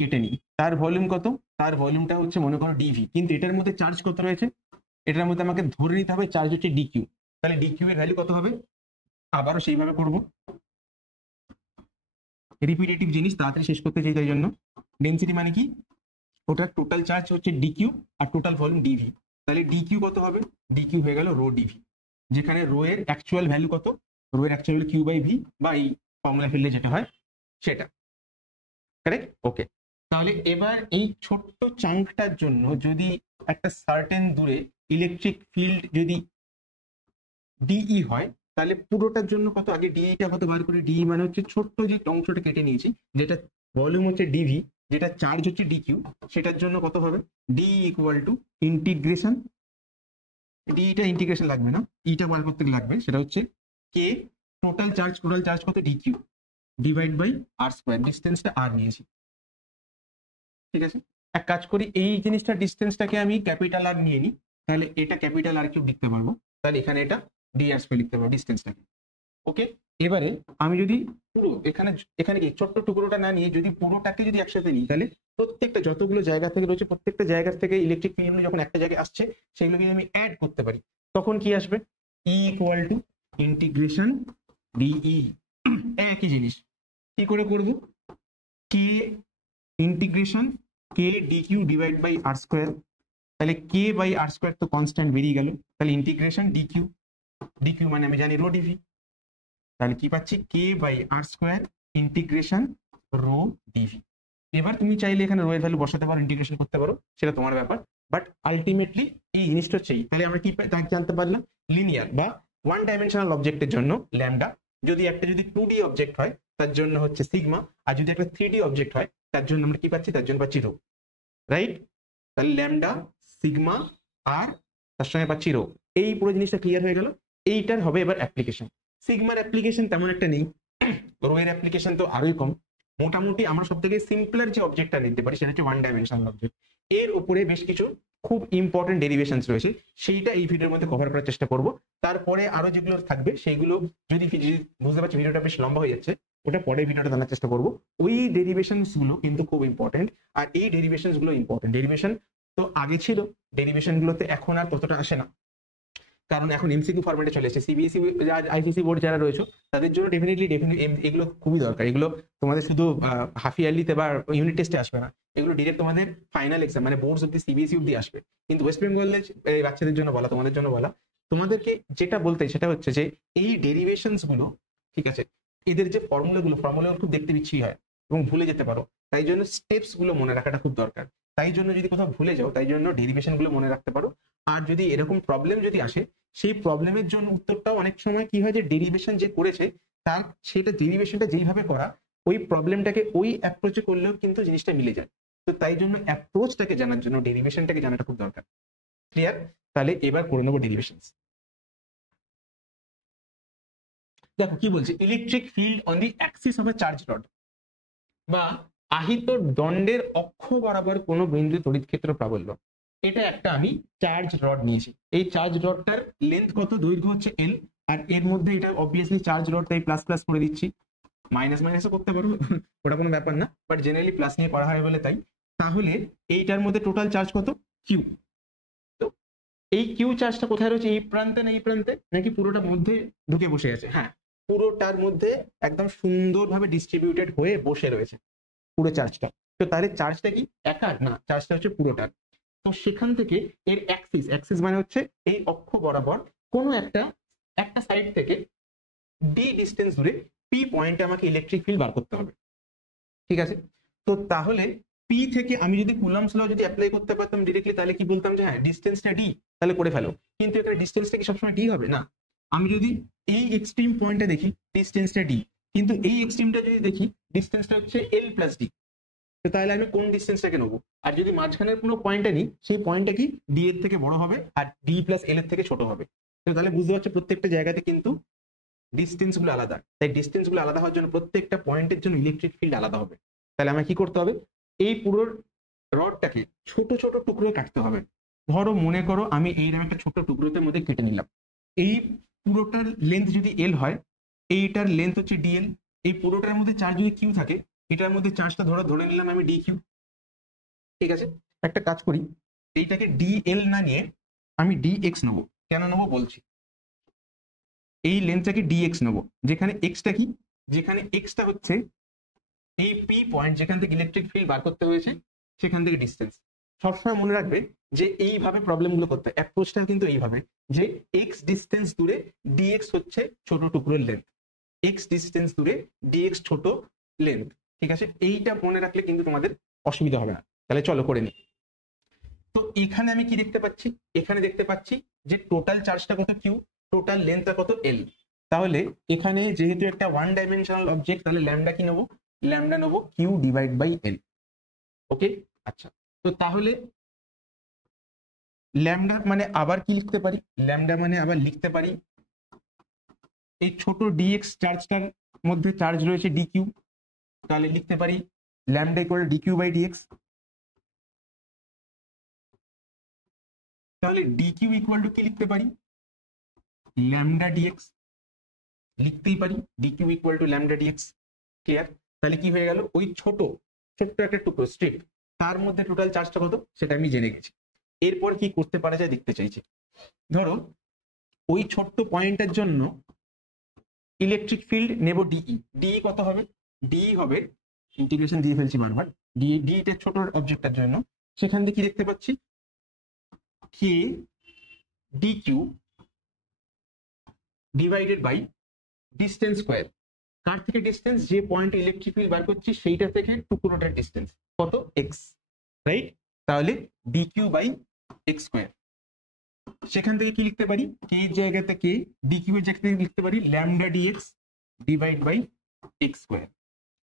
কেটে নিই, তার ভলিউম কত? তার ভলিউমটা হচ্ছে মনে করো ডিভি, কিন্তু এটার মধ্যে চার্জ কত রয়েছে? এটার মধ্যে আমাকে ধরে নিতে হবে চার্জ হচ্ছে ডিকিউ। তাহলে ডিকিউ এর ভ্যালু কত হবে? আবারও সেইভাবে করব, রিপিটেটিভ জিনিস তাড়াতাড়ি শেষ করতে চাই, তাই জন্য ডেন্সিটি মানে কি? ওটার টোটাল চার্জ হচ্ছে ডিকিউ আর টোটাল ভলিউম ডিভি। তাহলে ডিকিউ কত হবে? ডিকিউ হয়ে গেল রো ডিভি, যেখানে রো এর অ্যাকচুয়াল ভ্যালু কত? রো এর অ্যাকচুয়াল কিউ বাই ভি, বা এই ফর্মুলা ফিল্ডে যেটা হয় সেটা। কারেক্ট? ওকে। তাহলে এবার এই ছোট্ট চাঙ্কটার জন্য যদি একটা সার্টেন দূরে ইলেকট্রিক ফিল্ড যদি ডিই হয়, তাহলে পুরোটার জন্য কত? আগে ডিইটা কত বার করে। ডিই মানে হচ্ছে ছোট্ট যে অংশটা কেটে নিয়েছি, যেটা ভলিউম হচ্ছে ডিভি, যেটা চার্জ হচ্ছে ডি কিউ, সেটার জন্য কত হবে, ডি ইকুয়াল টু ইন্টিগ্রেশন, ডিটা ইন্টিগ্রেশন লাগবে না, ইটা বার করতে লাগবে, সেটা হচ্ছে কে টোটাল চার্জ কত D Q divide by R square, ডিস্টেন্সটা আর নিয়েছি। ঠিক আছে, এক কাজ করি, এই জিনিসটা ডিস্টেন্সটাকে আমি ক্যাপিটাল আর নিয়ে নিই, তাহলে এটা ক্যাপিটাল আর কিউব লিখতে পারবো, তাহলে এখানে এটা ডি আর স্কোয়ার লিখতে পারবো ডিস্টেন্সটাকে। ওকে, এবারে আমি যদি পুরো এখানে এখানে কি ছোট্ট টুকরোটা না নিয়ে যদি পুরোটাকে যদি একসাথে নিই, তাহলে প্রত্যেকটা যতগুলো জায়গা থেকে রয়েছে প্রত্যেকটা জায়গা থেকে ইলেকট্রিক ফিল্ড যখন একটা জায়গায় আসছে সেগুলোকে আমি অ্যাড করতে পারি, তখন কি আসবে, E equal to integration dE. একই জিনিস কি করে করব, k integration k D Q divide by R square, তাহলে কে বাই আর স্কোয়ার তো কনস্ট্যান্ট বেরিয়ে গেল, তাহলে ইন্টিগ্রেশন ডি কিউ মানে আমি জানি রো ডিভি, তাহলে কি পাচ্ছি, k by R square integration rho dV. এবার তুমি চাইলে এখানে রো এর ভ্যালু বসাতে পারো, ইন্টিগ্রেশন করতে পারো, সেটা তোমার ব্যাপার, বাট আলটিমেটলি এই জিনিসটা হচ্ছে, তাহলে আমরা কি জানতে পারলাম, লিনিয়ার বা ওয়ান ডাইমেনশনাল অবজেক্টের জন্য ল্যামডা, যদি 2D অবজেক্ট হয় তার জন্য হচ্ছে সিগমা, আর যদি একটা 3D অবজেক্ট হয় তার জন্য আমরা কি পাচ্ছি, তার জন্য পাচ্ছি রো, রাইট। তাহলে ল্যামডা, সিগমা আর তার সঙ্গে পাচ্ছি রো, এই পুরো জিনিসটা ক্লিয়ার হয়ে গেল। এইটার হবে এবার অ্যাপ্লিকেশন। সিগমার অ্যাপ্লিকেশন তেমন একটা নেই, রো এর অ্যাপ্লিকেশন তো আরোই কম। মোটামুটি আমরা সব থেকে সিম্পলার যে অবজেক্টটা নিতে পারি সেটা হচ্ছে ওয়ান ডাইমেনশনাল অবজেক্ট, এর উপরে বেশ কিছু খুব ইম্পর্টেন্ট ডেরিভেশনস রয়েছে, সেইটা এই ভিডিওর মধ্যে কভার করার চেষ্টা করব। তারপরে আরো যেগুলো থাকবে সেইগুলো যদি বুঝতে পারছি ভিডিওটা বেশ লম্বা হয়ে যাচ্ছে, ওটা পরে ভিডিওটা জানার চেষ্টা করব। ওই ডেরিভেশনস গুলো কিন্তু খুব ইম্পর্টেন্ট, আর এই ডেরিভেশনস গুলো ইম্পর্টেন্ট। ডেরিভেশন তো আগে ছিল, ডেরিভেশন গুলোতে এখন আর ততটা আসে না, কারণ এখন এমসিকিউ ফরম্যাটে চলে এসেছে। সিবিএসই আইসিসি বোর্ড যারা রয়েছে তাদের জন্য ডেফিনেটলি এগুলো খুবই দরকার। এগুলো তোমাদের শুধু হাফ ইয়ারলিতে বা ইউনিট টেস্টে আসবে না, এগুলো ডিরেক্ট তোমাদের ফাইনাল এক্সাম মানে বোর্ডস অব্দি সিবিএসই অব্দি আসবে। কিন্তু ওয়েস্ট বেঙ্গলের বাচ্চাদের জন্য বলা, তোমাদের জন্য বলা, তোমাদেরকে যেটা বলতে সেটা হচ্ছে যে এই ডেরিভেশনস গুলো, ঠিক আছে, এদের যে ফর্মুলাগুলো খুব দেখতে বিচ্ছিরি হয় এবং ভুলে যেতে পারো, তাই জন্য স্টেপস গুলো মনে রাখাটা খুব দরকার। তাই জন্য যদি কোথাও ভুলে যাও, তাই জন্য ডেরিভেশন গুলো মনে রাখতে পারো। আর যদি এরকম প্রবলেম যদি আসে, সেই প্রবলেমের জন্য উত্তরটাও অনেক সময় কি হয় যে ডেরিভেশন যে করেছে তার সেটা ডেরিভেশনটা যেইভাবে করা, ওই প্রবলেমটাকে ওই অ্যাপ্রোচে করলেও কিন্তু জিনিসটা মিলে যায়। তো তাই জন্য অ্যাপ্রোচটাকে জানার জন্য ডেরিভেশনটাকে জানাটা খুব দরকার। ক্লিয়ার? তাহলে এবার করে নেবো ডেরিভেশন। দেখো কি বলছে, electric field on the Axis of A charge rod, বা আহিত দণ্ডের অক্ষ বরাবর কোনো বিন্দু তড়িৎ ক্ষেত্র প্রাবল্য। এটা একটা আমি চার্জ রড নিয়েছি, এই চার্জ রডটার লেন্থ কত, দৈর্ঘ্য হচ্ছে এল, আর এর মধ্যে এটা অবভিয়াসলি চার্জ রড, তাই প্লাস প্লাস করে দিচ্ছি, মাইনাস মাইনাসও করতে পারো ওটা কোনো ব্যাপার না, বাট জেনারেলি প্লাস নিয়ে পড়া হয় বলে তাই। তাহলে এইটার মধ্যে টোটাল চার্জ কত, কিউ। তো এই কিউ চার্জটা কোথায় রয়েছে, এই প্রান্তে না এই প্রান্তে, নাকি পুরোটা মধ্যে ঢুকে বসে আছে? হ্যাঁ, পুরোটার মধ্যে একদম সুন্দরভাবে ডিস্ট্রিবিউটেড হয়ে বসে রয়েছে পুরো চার্জটা। তো তাহলে চার্জটা কি একার না, চার্জটা হচ্ছে পুরোটার। তো সেখান থেকে এর অ্যাক্সিস মানে হচ্ছে এই অক্ষ বরাবর কোনো একটা সাইড থেকে ডি ডিস্টেন্স দূরে পি পয়েন্টে আমাকে ইলেকট্রিক ফিল্ড বার করতে হবে। ঠিক আছে, তো তাহলে পি থেকে আমি যদি কুলম্বস ল যদি অ্যাপ্লাই করতে পারতাম ডিরেক্টলি, তাহলে কি বলতাম যে হ্যাঁ ডিস্টেন্সটা ডি, তাহলে করে ফেলো। কিন্তু এখানে ডিস্টেন্সটা কি সবসময় ডি হবে না, আমি যদি এই এক্সট্রিম পয়েন্টে দেখি ডিস্টেন্সটা ডি, কিন্তু এই এক্সট্রিমটা যদি দেখি ডিস্টেন্সটা হচ্ছে এল প্লাস ডি, তাহলে আমি কোন ডিস্টেন্সটাকে নেবো? আর যদি মাঝখানের কোনো পয়েন্টে নিই, সেই পয়েন্টটা কি ডি এর থেকে বড় হবে আর ডি প্লাস এল এর থেকে ছোট হবে। তাহলে বুঝতে পারছো প্রত্যেকটা জায়গাতে কিন্তু ডিস্টেন্স গুলো আলাদা, তাই ডিস্টেন্স গুলো আলাদা হওয়ার জন্য প্রত্যেকটা পয়েন্টের জন্য ইলেকট্রিক ফিল্ড আলাদা হবে। তাহলে আমার কি করতে হবে, এই পুরো রডটাকে ছোট ছোট টুকরো কাটতে হবে। ধরো মনে করো আমি এইরকম একটা ছোট টুকরোতে মধ্যে কেটে নিলাম, এই পুরোটার লেন্থ যদি এল হয়, এইটার লেন্থ হচ্ছে ডিএল, এই পুরোটার মধ্যে চার্জ যদি কিউ থাকে, এটার মধ্যে চার্জটা ধরে নিলাম আমি ডি কিউ। ঠিক আছে, একটা কাজ করি, এইটাকে ডিএল না নিয়ে আমি ডিএক্স নেবো। কেন নেবো বলছি, এই লেন্থটাকে ডিএক্স নেবো, যেখানে এক্সটা কি, যেখানে এক্সটা হচ্ছে এই পি পয়েন্ট যেখান থেকে ইলেকট্রিক ফিল্ড বার করতে হয়েছে সেখান থেকে ডিস্টেন্স। সবসময় মনে রাখবে যে এইভাবে প্রবলেমগুলো করতে হয়, অ্যাপ্রোচটা কিন্তু এইভাবে যে এক্স ডিস্টেন্স দূরে ডিএক্স হচ্ছে ছোট টুকরোর লেন্থ, এক্স ডিস্টেন্স দূরে ডিএক্স ছোট লেন্থ। ঠিক আছে, এইটা মনে রাখলে কিন্তু তোমাদের অসুবিধা হবে না। তাহলে চলো করে নি। তো এখানে আমি কি দেখতে পাচ্ছি, এখানে দেখতে পাচ্ছি যে টোটাল চার্জটা কত কিউ, টোটাল লেন্থটা কত এল। তাহলে এখানে যেহেতু একটা ওয়ান ডাইমেনশনাল অবজেক্ট, তাহলে ল্যামডা কি নেবো, ল্যামডা নেবো কিউ ডিভাইড বাই এল। ওকে, আচ্ছা। তো তাহলে ল্যামডা মানে আবার কি লিখতে পারি, ল্যামডা মানে আবার লিখতে পারি এই ছোট ডিএক্স চার্জটার মধ্যে চার্জ রয়েছে ডিকিউ, তাহলে লিখতে পারি lambda equal DQ by DX. তাহলে ডিকিউ ইকুয়াল টু কি লিখতে পারি, ল্যামডা ডিএক্স লিখতেই পারি, DQ equal to lambda DX. Clear? তাহলে কি হয়ে গেল, ওই ছোট্ট একটা টুকরো স্ট্রিপ তার মধ্যে টোটাল চার্জটা কত সেটা আমি জেনে গেছি। এরপর কি করতে পারা যায় দেখতে চাইছি। ধরো ওই ছোট্ট পয়েন্টের জন্য ইলেকট্রিক ফিল্ড নেব ডিই, ডিই কত হবে, ডিই হবে, ইন্টিগ্রেশন দিয়ে ফেলছি বারবার, ডিটা ছোট অবজেক্টের জন্য, সেখান থেকে কি দেখতে পাচ্ছি k dq divided by distance square. কার থেকে ডিস্টেন্স, যে পয়েন্ট ইলেকট্রিক ফিল্ড বার করছি সেইটা থেকে টুকরোটার ডিস্টেন্স কত, এক্স, রাইট? তাহলে ডিকিউ বাই এক্স স্কোয়ার। সেখান থেকে কি লিখতে পারি, কে জায়গাতে কে, ডিকিউ এর জায়গা থেকে লিখতে পারি lambda dx divide by x square.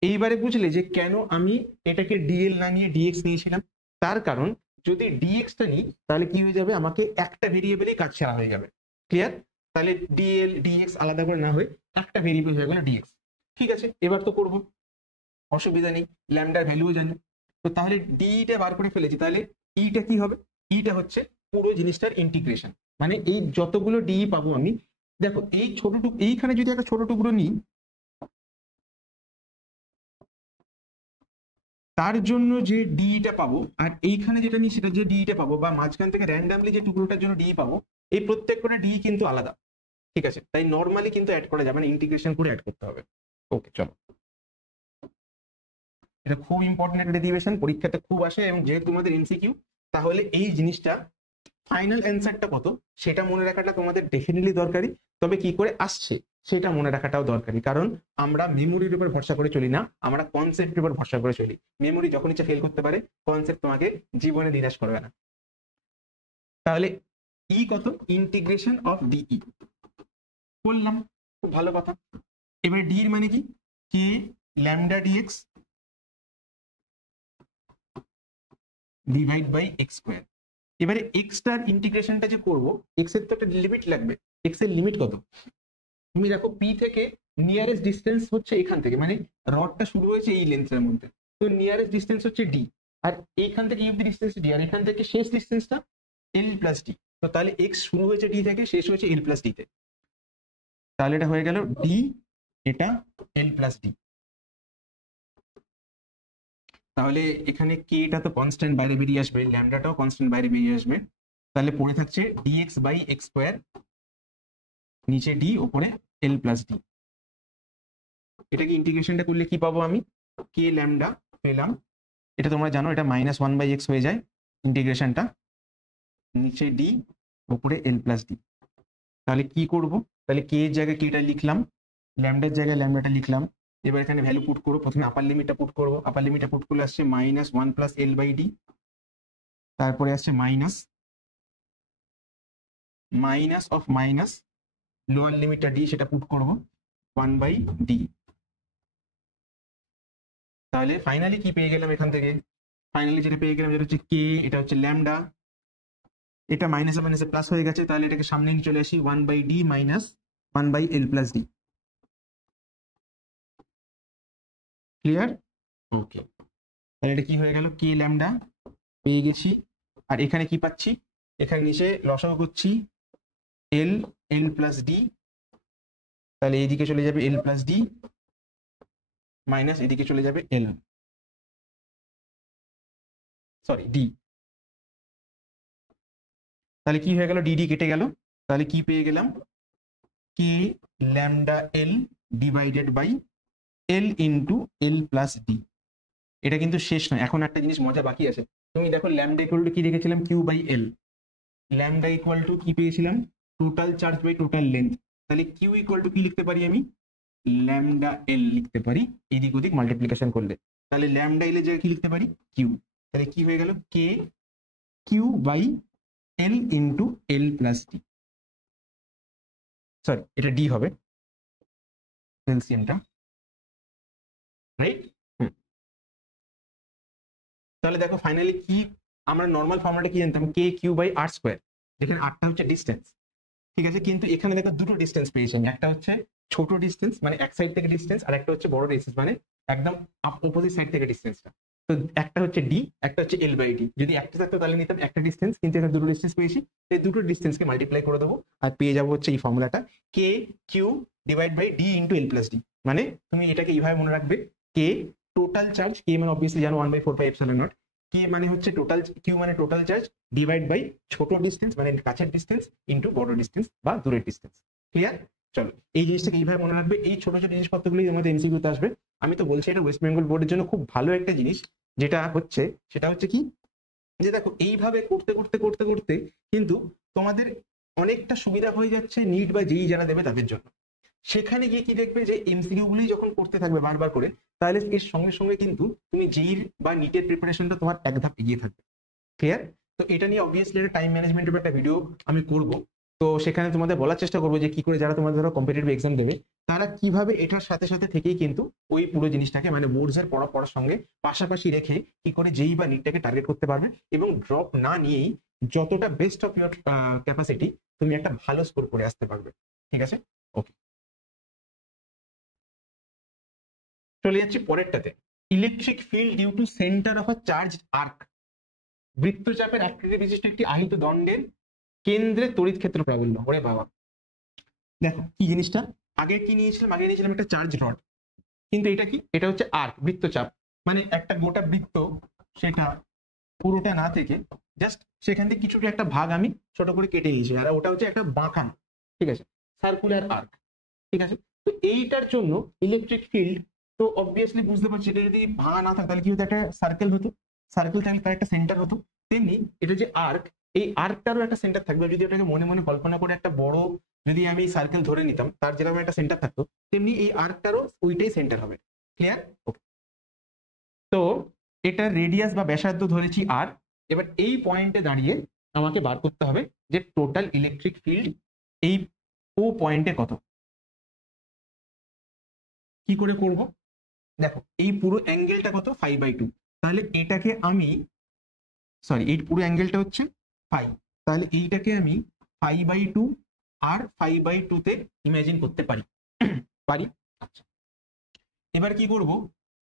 এইবারে বুঝলে যে কেন আমি এটাকে ডিএল না নিয়ে ডিএক্স নিয়েছিলাম, তার কারণ যদি ডিএক্সটা নিই তাহলে কি হয়ে যাবে, আমাকে একটা ভেরিয়েবলই কাজ ছাড়া হয়ে যাবে। ক্লিয়ার? তাহলে ডিএল ডিএক্স আলাদা করে না হয়ে একটা ভেরিয়েবল হয়ে গেল ডিএক্স। ঠিক আছে, এবার তো করবো, অসুবিধা নেই, ল্যামডার ভ্যালুও জানি। তো তাহলে ডিটা বার করে ফেলেছি, তাহলে ইটা কি হবে, ইটা হচ্ছে পুরো জিনিসটার ইন্টিগ্রেশন, মানে এই যতগুলো ডি পাবো আমি, দেখো এই ছোট টুকরো, এইখানে যদি একটা ছোট টুকরো নিই তার জন্য যে ডিটা পাবো, আর এইখানে যেটা নিই সেটা যে ডিটা পাবো, বা মাঝখান থেকে র্যান্ডামলি যে টুকরোটার জন্য ডি পাবো, এই প্রত্যেকটা ডি কিন্তু আলাদা। ঠিক আছে, তাই নর্মালি কিন্তু অ্যাড করা যাবে না, ইন্টিগ্রেশন করে অ্যাড করতে হবে। ওকে চলো, এটা খুব ইম্পর্টেন্ট একটা ডেরিভেশন, পরীক্ষাতে খুব আসে, এবং যেহেতু তোমাদের এমসিকিউ, তাহলে এই জিনিসটা ফাইনাল অ্যান্সারটা কত সেটা মনে রাখাটা তোমাদের ডেফিনেটলি দরকারি। তবে কি করে আসছে সেটা মনে রাখাটাও দরকারি, কারণ আমরা মেমোরির উপর ভরসা করে চলি না, আমরা কনসেপ্টের উপর ভরসা করে চলি। মেমোরি যখন ইচ্ছা ফেল করতে পারে, কনসেপ্ট তোমাকে জীবনে নিরাশ করবে না। তাহলে ই কত, ইন্টিগ্রেশন অফ ডিই বললাম, খুব ভালো কথা। এবার ডি এর মানে কি, k lambda dx divide by x square. এবারে এক্সটার ইন্টিগ্রেশনটা যে করবো, এক্স এর তো একটা লিমিট লাগবে, এক্স এর লিমিট কত, তুমি দেখো পি থেকে নিয়ারেস্ট ডিস্টেন্স হচ্ছে এখান থেকে, মানে রডটা শুরু হয়েছে এই লেন্থের মধ্যে, তো নিয়ারেস্ট ডিস্টেন্স হচ্ছে ডি, আর এইখান থেকে ইউ ডিস্টেন্স ডি, আর এখান থেকে শেষ ডিস্টেন্সটা এল প্লাস ডি। তো তাহলে এক্স শুরু হয়েছে ডি থেকে, শেষ হয়েছে এল প্লাস ডি তে, তাহলে এটা হয়ে গেল ডি, এটা এল প্লাস ডি। তাহলে এখানে কে টা তো কনস্ট্যান্ট বাইরে বেরিয়ে আসবে, ল্যামডাটাও কনস্ট্যান্ট বাইরে বেরিয়ে আসবে, তাহলে পড়ে থাকছে ডিএক্স বাই এক্স স্কোয়ার, নিচে ডি ওপরে এল প্লাস ডি। এটাকে ইন্টিগ্রেশনটা করলে কি পাবো আমি, কে ল্যামডা পেলাম, এটা তোমরা জানো এটা -1/x হয়ে যায় ইন্টিগ্রেশনটা, নিচে ডি উপরে এল প্লাস ডি। তাহলে কি করব, তাহলে কে এর জায়গায় কেটা লিখলাম, ল্যামডার জায়গায় ল্যামডাটা লিখলাম। এবার এখানে ভ্যালু পুট করবো, প্রথমে আপার লিমিটটা পুট করবো, আপার লিমিটটা পুট করলে আসছে -1 + L/d, তারপরে আসছে মাইনাস অফ মাইনাস, লোয়ার লিমিটটা ডি সেটা পুট করবো 1/d। তাহলে ফাইনালি কি পেয়ে গেলাম এখান থেকে, ফাইনালি যেটা পেয়ে গেলাম যেটা হচ্ছে কে, এটা হচ্ছে ল্যামডা, এটা মাইনাসে মাইনাসে প্লাস হয়ে গেছে, তাহলে এটাকে সামনে নিয়ে চলে আসি 1/d minus 1/L plus d. Clear? Okay, তাহলে এটা কি হয়ে গেল, কে ল্যামডা পেয়ে গেছি, আর এখানে কি পাচ্ছি, এখানে নিচে লসাগু করছি এল, এল প্লাস ডি, তাহলে এইদিকে চলে যাবে এল প্লাস ডি মাইনাস এদিকে চলে যাবে এল, সরি ডি। তাহলে কি হয়ে গেল, ডিডি কেটে গেল, তাহলে কি পেয়ে গেলাম, k lambda L divided by L into L plus d. এটা কিন্তু শেষ নয়, এখন একটা জিনিস মজা বাকি আছে। তুমি দেখো ল্যামডা ইকুয়াল টু কি রেখেছিলাম, Q by L, lambda equal to কি পেয়েছিলাম, total charge by total length. তাহলে কিউ ইকুয়াল টু কি লিখতে পারি আমি, ল্যামডা এল লিখতে পারি, এদিক ওদিক মাল্টিপ্লিকেশন করলে। তাহলে ল্যামডা এল এর জায়গায় কি লিখতে পারি, কিউ। তাহলে কি হয়ে গেল, k q by L into L plus d, sorry এটা ডি হবে এলসিএমটা, রাইট? তাহলে দেখো ফাইনালি কি আমরা নর্মাল ফর্মুলাটা কি জানতাম, কে কিউ বাই আর স্কোয়ার, যেখানে আরটা হচ্ছে ডিস্টেন্স, ঠিক আছে। কিন্তু এখানে দেখো দুটো ডিস্টেন্স পেয়েছি আমি, একটা হচ্ছে ছোট ডিস্টেন্স মানে এক সাইড থেকে ডিস্টেন্স, আর একটা হচ্ছে বড় ডিস্টেন্স মানে একদম অপোজিট সাইড থেকে ডিস্টেন্সটা। তো একটা হচ্ছে ডি, একটা হচ্ছে এল বাই ডি। যদি একটা থাকতো তাহলে নিতাম একটা ডিস্টেন্স, কিন্তু এখানে দুটো ডিস্টেন্স পেয়েছি, এই দুটো ডিস্টেন্সকে মাল্টিপ্লাই করে দেবো আর পেয়ে যাবো হচ্ছে এই ফর্মুলাটা, k q divide by d into L plus d. মানে তুমি এটাকে এইভাবে মনে রাখবে, কে টোটাল চার্জ, কে মানে অবভিয়াসলি জানো 1/4πε0, কে মানে হচ্ছে টোটাল, কিউ মানে টোটাল চার্জ, ডিভাইড বাই ছোট ডিস্টেন্স মানে কাছের ডিস্টেন্স ইন্টু বড় ডিস্টেন্স বা দূরের ডিস্টেন্স। ক্লিয়ার? চলো এই জিনিসটাকে এইভাবে মনে রাখবে, এই ছোট ছোট জিনিসপত্রগুলি আমাদের এমসিকিউতে আসবে। আমি তো বলছি এটা ওয়েস্ট বেঙ্গল বোর্ডের জন্য খুব ভালো একটা জিনিস, যেটা হচ্ছে সেটা হচ্ছে কি, যে দেখো এইভাবে করতে করতে করতে করতে কিন্তু তোমাদের অনেকটা সুবিধা হয়ে যাচ্ছে নিট বা যেই যারা দেবে তাদের জন্য। সেখানে গিয়ে কি দেখবে যে এমসিকিউ গুলি যখন করতে থাকবে বারবার করে, তাহলে এর সঙ্গে সঙ্গে কিন্তু তুমি যেই বা নিটের প্রিপারেশনটা তোমার এক ধাপ এগিয়ে থাকবে। ক্লিয়ার? তো এটা নিয়ে অবভিয়াসলি একটা টাইম ম্যানেজমেন্টের একটা ভিডিও আমি করব। তো সেখানে তোমাদের বলার চেষ্টা করবো যে কি করে যারা তোমাদের ধরো কম্পিটিটিভ এক্সাম দেবে তারা কিভাবে এটার সাথে সাথে থেকেই কিন্তু ওই পুরো জিনিসটাকে মানে বোর্ডস এর পড়ার সঙ্গে পাশাপাশি রেখে কি করে যেই বা নিটটাকে টার্গেট করতে পারবে, এবং ড্রপ না নিয়েই যতটা বেস্ট অফ ইউর ক্যাপাসিটি তুমি একটা ভালো স্কোর করে আসতে পারবে। ঠিক আছে? ওকে, চলে যাচ্ছি পরেরটাতে। Electric field due to centre of a charge arc, বৃত্তচাপের আকৃতি বিশিষ্ট একটি আহিত দণ্ডের কেন্দ্রে তড়িৎ ক্ষেত্র প্রাবল্য। ওরে বাবা, দেখো কি জিনিসটা, আগে কি নিয়েছিলাম, আগে নিয়েছিলাম একটা চার্জ রড, কিন্তু এটা কি, এটা হচ্ছে আর্ক, বৃত্তচাপ, মানে একটা গোটা বৃত্ত, সেটা পুরোটা না থেকে জাস্ট সেখান থেকে কিছুটা একটা ভাগ আমি ছোট করে কেটে নিয়েছি, আর ওটা হচ্ছে একটা বাঁকানো, ঠিক আছে, সার্কুলার আর্ক। ঠিক আছে, তো এইটার জন্য ইলেকট্রিক ফিল্ড, তো অবভিয়াসলি বুঝতে পারছি এটা যদি ভাঙা না থাকতো তাহলে কি হতো, একটা সার্কেল হতো, সার্কেল থাকলে তার একটা সেন্টার হতো। তেমনি এটা যে আর্ক, এই আর্কটারও একটা সেন্টার থাকবে। যদি ওটাকে মনে মনে কল্পনা করে একটা বড় যদি আমি সার্কেল ধরে নিতাম, তার যেরকম একটা সেন্টার থাকতো, তেমনি এই আর্কটারও ওইটাই সেন্টার হবে। ক্লিয়ার? ওকে, তো এটা রেডিয়াস বা ব্যাসার্ধ ধরেছি আর, এবার এই পয়েন্টে দাঁড়িয়ে আমাকে বার করতে হবে যে টোটাল ইলেকট্রিক ফিল্ড এই ও পয়েন্টে কত। কি করে করব, দেখো এই পুরো অ্যাঙ্গেলটা কত, 5/2, তাহলে এটাকে আমি, সরি এই পুরো অ্যাঙ্গেলটা হচ্ছে 5, তাহলে এইটাকে আমি 5/2 আর 5/2 তে ইমাজিন করতে পারি। পারি? আচ্ছা, এবার কি করব,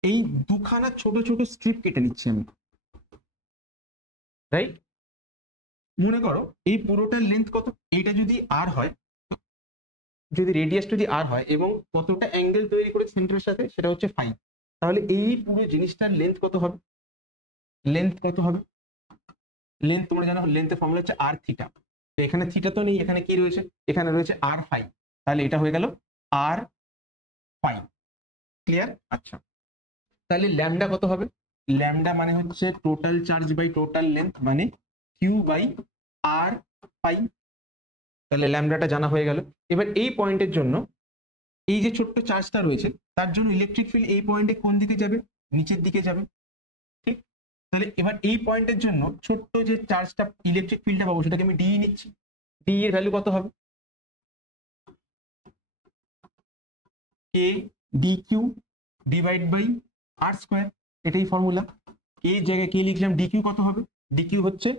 এই দুখানা ছোট ছোট স্ট্রিপ কেটে নিচ্ছি আমি, রাইট? মনে করো এই পুরোটার লেন্থ কত, এইটা যদি আর হয়, যদি রেডিয়াস যদি আর হয় এবং কতটা অ্যাঙ্গেল তৈরি করে সেন্টারের সাথে সেটা হচ্ছে 5, তাহলে এই পুরো জিনিসটার লেন্থ কত হবে, লেন্থ কত হবে, লেন্থ তোমরা জানো লেন্থের ফর্মুলা হচ্ছে আর থিটা। তো এখানে থিটা তো নেই, এখানে কি রয়েছে, এখানে রয়েছে আর ফাই, তাহলে এটা হয়ে গেল আর ফাই। ক্লিয়ার? আচ্ছা, তাহলে ল্যামডা কত হবে, ল্যামডা মানে হচ্ছে total charge by total length, মানে কিউ বাই আর ফাই। তাহলে ল্যামডাটা জানা হয়ে গেল। এবার এই পয়েন্টের জন্য এই যে ছোট্ট চার্জটা রয়েছে তার জন্য ইলেকট্রিক ফিল্ড এই পয়েন্টে কোন দিকে যাবে, নিচের দিকে যাবে। ঠিক, তাহলে এবার এই পয়েন্টের জন্য ছোট্ট যে চার্জটা ইলেকট্রিক ফিল্ডটা পাবো সেটাকে আমি ডি নিচ্ছি, ডি এর ভ্যালু কত হবে, k D Q divide by R square, এটাই ফর্মুলা। কে জায়গায় কে লিখলাম, ডি কিউ কত হবে, ডি কিউ হচ্ছে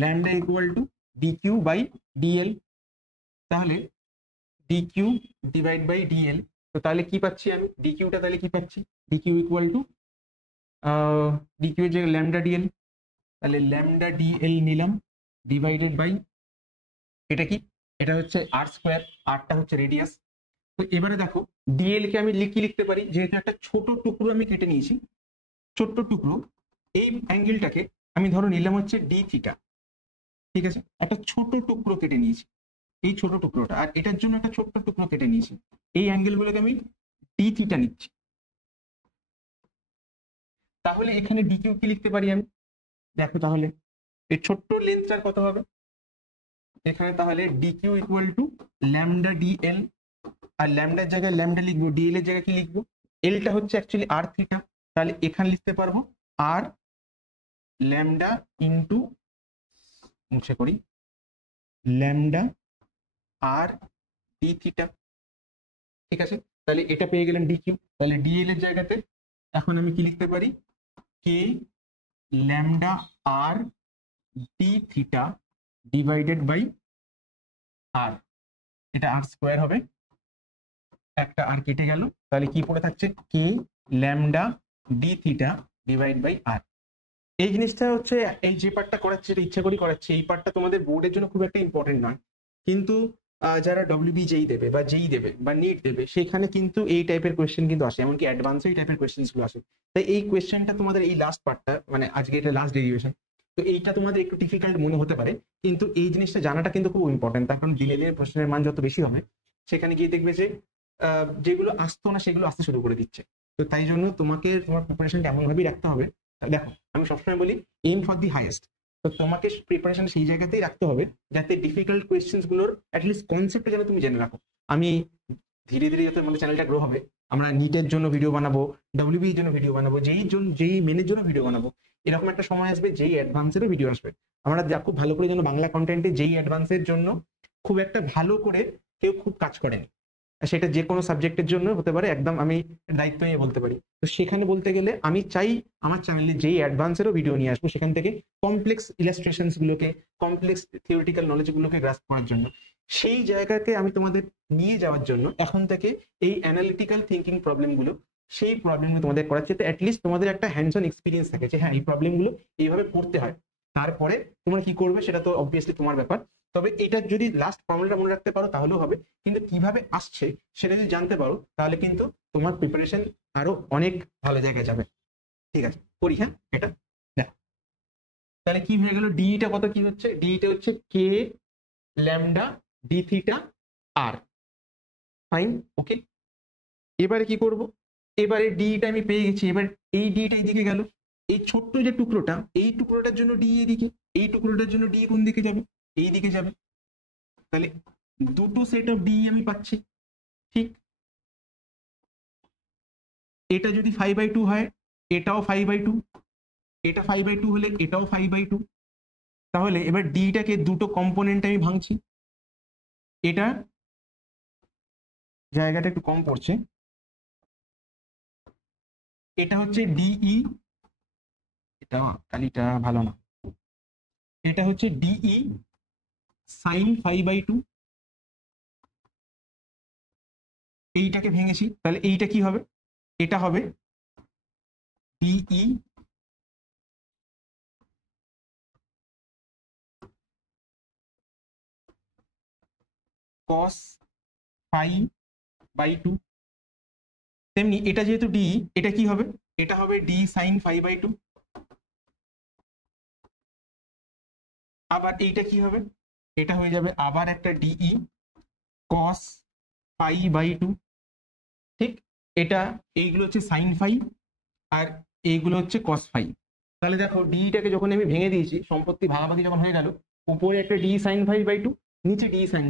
lambda equal to D Q by dl, তাহলে D Q divide by dl. তো তাহলে কি পাচ্ছি আমি, ডি কিউটা তাহলে কি পাচ্ছি, D Q equal to D Q এর জায়গায় ল্যামডা ডিএল, তাহলে ল্যামডা ডিএল নিলাম ডিভাইডেড বাই, এটা কি, এটা হচ্ছে আর স্কোয়ার, আরটা হচ্ছে রেডিয়াস। তো এবারে দেখো ডিএল কে আমি লিখতে পারি, যেহেতু একটা ছোট টুকরো আমি কেটে নিয়েছি, ছোট্ট টুকরো, এই অ্যাঙ্গেলটাকে আমি ধরো নিলাম হচ্ছে ডি থিটা, ঠিক আছে, একটা ছোট টুকরো কেটে নিয়েছি, এই ছোট টুকরোটা, আর এটার জন্য একটা ছোট্ট টুকরো কেটে নিয়েছি, এই অ্যাঙ্গেল গুলোকে আমি ডি থিটা নিচ্ছি। তাহলে এখানে ডি কিউ কি লিখতে পারি আমি, দেখো তাহলে এই ছোট্ট লেন্থটার কত হবে, এখানে তাহলে D Q equal to lambda dl, আর ল্যামডার জায়গায় ল্যামডা লিখবো, ডিএল এর জায়গায় কি লিখবো, এলটা হচ্ছে অ্যাকচুয়ালি আর থিটা, তাহলে এখানে লিখতে পারবো আর ল্যামডা ইন্টু, মুছে করি, ল্যামডা আর ডি থিটা। ঠিক আছে, তাহলে এটা পেয়ে গেলাম ডি কিউ, তাহলে ডিএল এর জায়গাতে এখন আমি কি লিখতে পারি, k lambda r d theta divided by r, এটা আর স্কোয়ার হবে, একটা আর কেটে গেল, তাহলে কি পড়ে থাকছে k lambda d theta divide by r. এই জিনিসটা হচ্ছে, এই যে পার্টটা করাচ্ছে এটা ইচ্ছা করি করাচ্ছে, এই পার্টটা তোমাদের বোর্ডের জন্য খুব একটা ইম্পর্টেন্ট নয়, কিন্তু যারা ডব্লিউবি যেই দেবে বা যেই দেবে বা নিট দেবে সেখানে কিন্তু এই টাইপের কোয়েশ্চেন কিন্তু আসে, এমনকি অ্যাডভান্সে এই টাইপের কোয়েশ্চেন গুলো আসে। তাই এই কোয়েশ্চেনটা তোমাদের এই লাস্ট পার্টটা, মানে আজকে এটা লাস্ট ডেরিভেশন, তো এইটা তোমাদের একটু ডিফিকাল্ট মনে হতে পারে, কিন্তু এই জিনিসটা জানাটা কিন্তু খুব ইম্পর্টেন্ট। তার কারণ দিনে দিনে প্রশ্নের মান যত বেশি হবে সেখানে গিয়ে দেখবে যে যেগুলো আসতো না সেগুলো আসতে শুরু করে দিচ্ছে। তো তাই জন্য তোমাকে তোমার প্রিপারেশনটা এমন ভাবেই রাখতে হবে। দেখো আমি সবসময় বলি এম ফর দি হাইয়েস্ট, তো তোমাকে প্রিপারেশন সেই জায়গাতেই রাখতে হবে যাতে ডিফিকাল্ট কোয়েশ্চেন্স গুলোর অ্যাটলিস্ট কনসেপ্ট যেন তুমি জেনে রাখো। আমি ধীরে ধীরে যত আমাদের চ্যানেলটা গ্রো হবে, আমরা নিটের জন্য ভিডিও বানাবো, ডব্লিউবি এর জন্য ভিডিও বানাবো, যেই মেনের জন্য ভিডিও বানাবো, এরকম একটা সময় আসবে যেই অ্যাডভান্সেরও ভিডিও আসবে। আমরা যা খুব ভালো করে যেন বাংলা কন্টেন্টে যেই অ্যাডভান্সের জন্য খুব একটা ভালো করে কেউ খুব কাজ করেনি, সেটা যে কোনো সাবজেক্টের জন্য হতে পারে, একদম আমি দায়িত্ব নিয়ে বলতে পারি। তো সেখানে বলতে গেলে আমি চাই আমার চ্যানেলে যেই অ্যাডভান্সেরও ভিডিও নিয়ে আসবো সেখান থেকে কমপ্লেক্স ইলাস্ট্রেশনস গুলোকে, কমপ্লেক্স থিওরিটিক্যাল নলেজ গুলোকে গ্রাস্প করার জন্য, সেই জায়গাকে আমি তোমাদের নিয়ে যাওয়ার জন্য এখন থেকে এই অ্যানালিটিক্যাল থিঙ্কিং প্রবলেম গুলো, সেই প্রবলেমগুলো তোমাদের করাচ্ছে, তো অ্যাটলিস্ট তোমাদের একটা হ্যান্ডস অন এক্সপিরিয়েন্স থাকে যে হ্যাঁ এই প্রবলেমগুলো এইভাবে করতে হয়। তারপরে তোমরা কি করবে সেটা তো অবভিয়াসলি তোমার ব্যাপার, তবে এটা যদি লাস্ট ফর্মুলাটা মনে রাখতে পারো তাহলেও হবে, কিন্তু কিভাবে আসছে সেটা যদি জানতে পারো তাহলে কিন্তু তোমার প্রিপারেশন আরো অনেক ভালো জায়গায় যাবে। ঠিক আছে, করি হ্যাঁ এটা দেখো, তাহলে কি হয়ে গেল, ডিটা কত কি হচ্ছে, ডিটা হচ্ছে কে ল্যামডা ডি থিটা আর, ফাইন ওকে। এবারে কি করব, এবারে ডিটা আমি পেয়ে গেছি, এবার এই ডিটা এইদিকে গেল, এই ছোট্ট যে টুকরোটা, এই টুকরোটার জন্য ডি এদিকে, এই টুকরোটার জন্য ডি কোন দিকে যাবে, এই দিকে যাবে, তাহলে দুটো সেট অফ ডি আমি পাচ্ছি। ঠিক, এটা যদি 5/2 হয় এটাও 5/2, এটা 5/2 হলে এটাও 5/2, তাহলে এবার ডিটাকে দুটো কম্পোনেন্ট আমি ভাঙছি, এটা জায়গাটা একটু কম পড়ছে, এটা হচ্ছে ডিই, এটা কালিটা ভালো না, এটা হচ্ছে ডিই সাইন 5/2, এইটাকে ভেঙেছি, তাহলে এইটা কি হবে, এটা হবে ডিই কস 5/2। তেমনি এটা যেহেতু ডি, এটা কি হবে, এটা হবে ডি সাইন 5/2, আবার এইটা কি হবে, এটা হয়ে যাবে আবার একটা ডিই কস 5/2। ঠিক, এটা এইগুলো হচ্ছে সাইন 5 আর এইগুলো হচ্ছে কস 5। তাহলে দেখো ডিটাকে যখন আমি ভেঙে দিয়েছি, সম্পত্তি ভাগাভাগি যখন হয়ে গেল, উপরে একটা ডি সাইন 5/2, নিচে ডি সাইন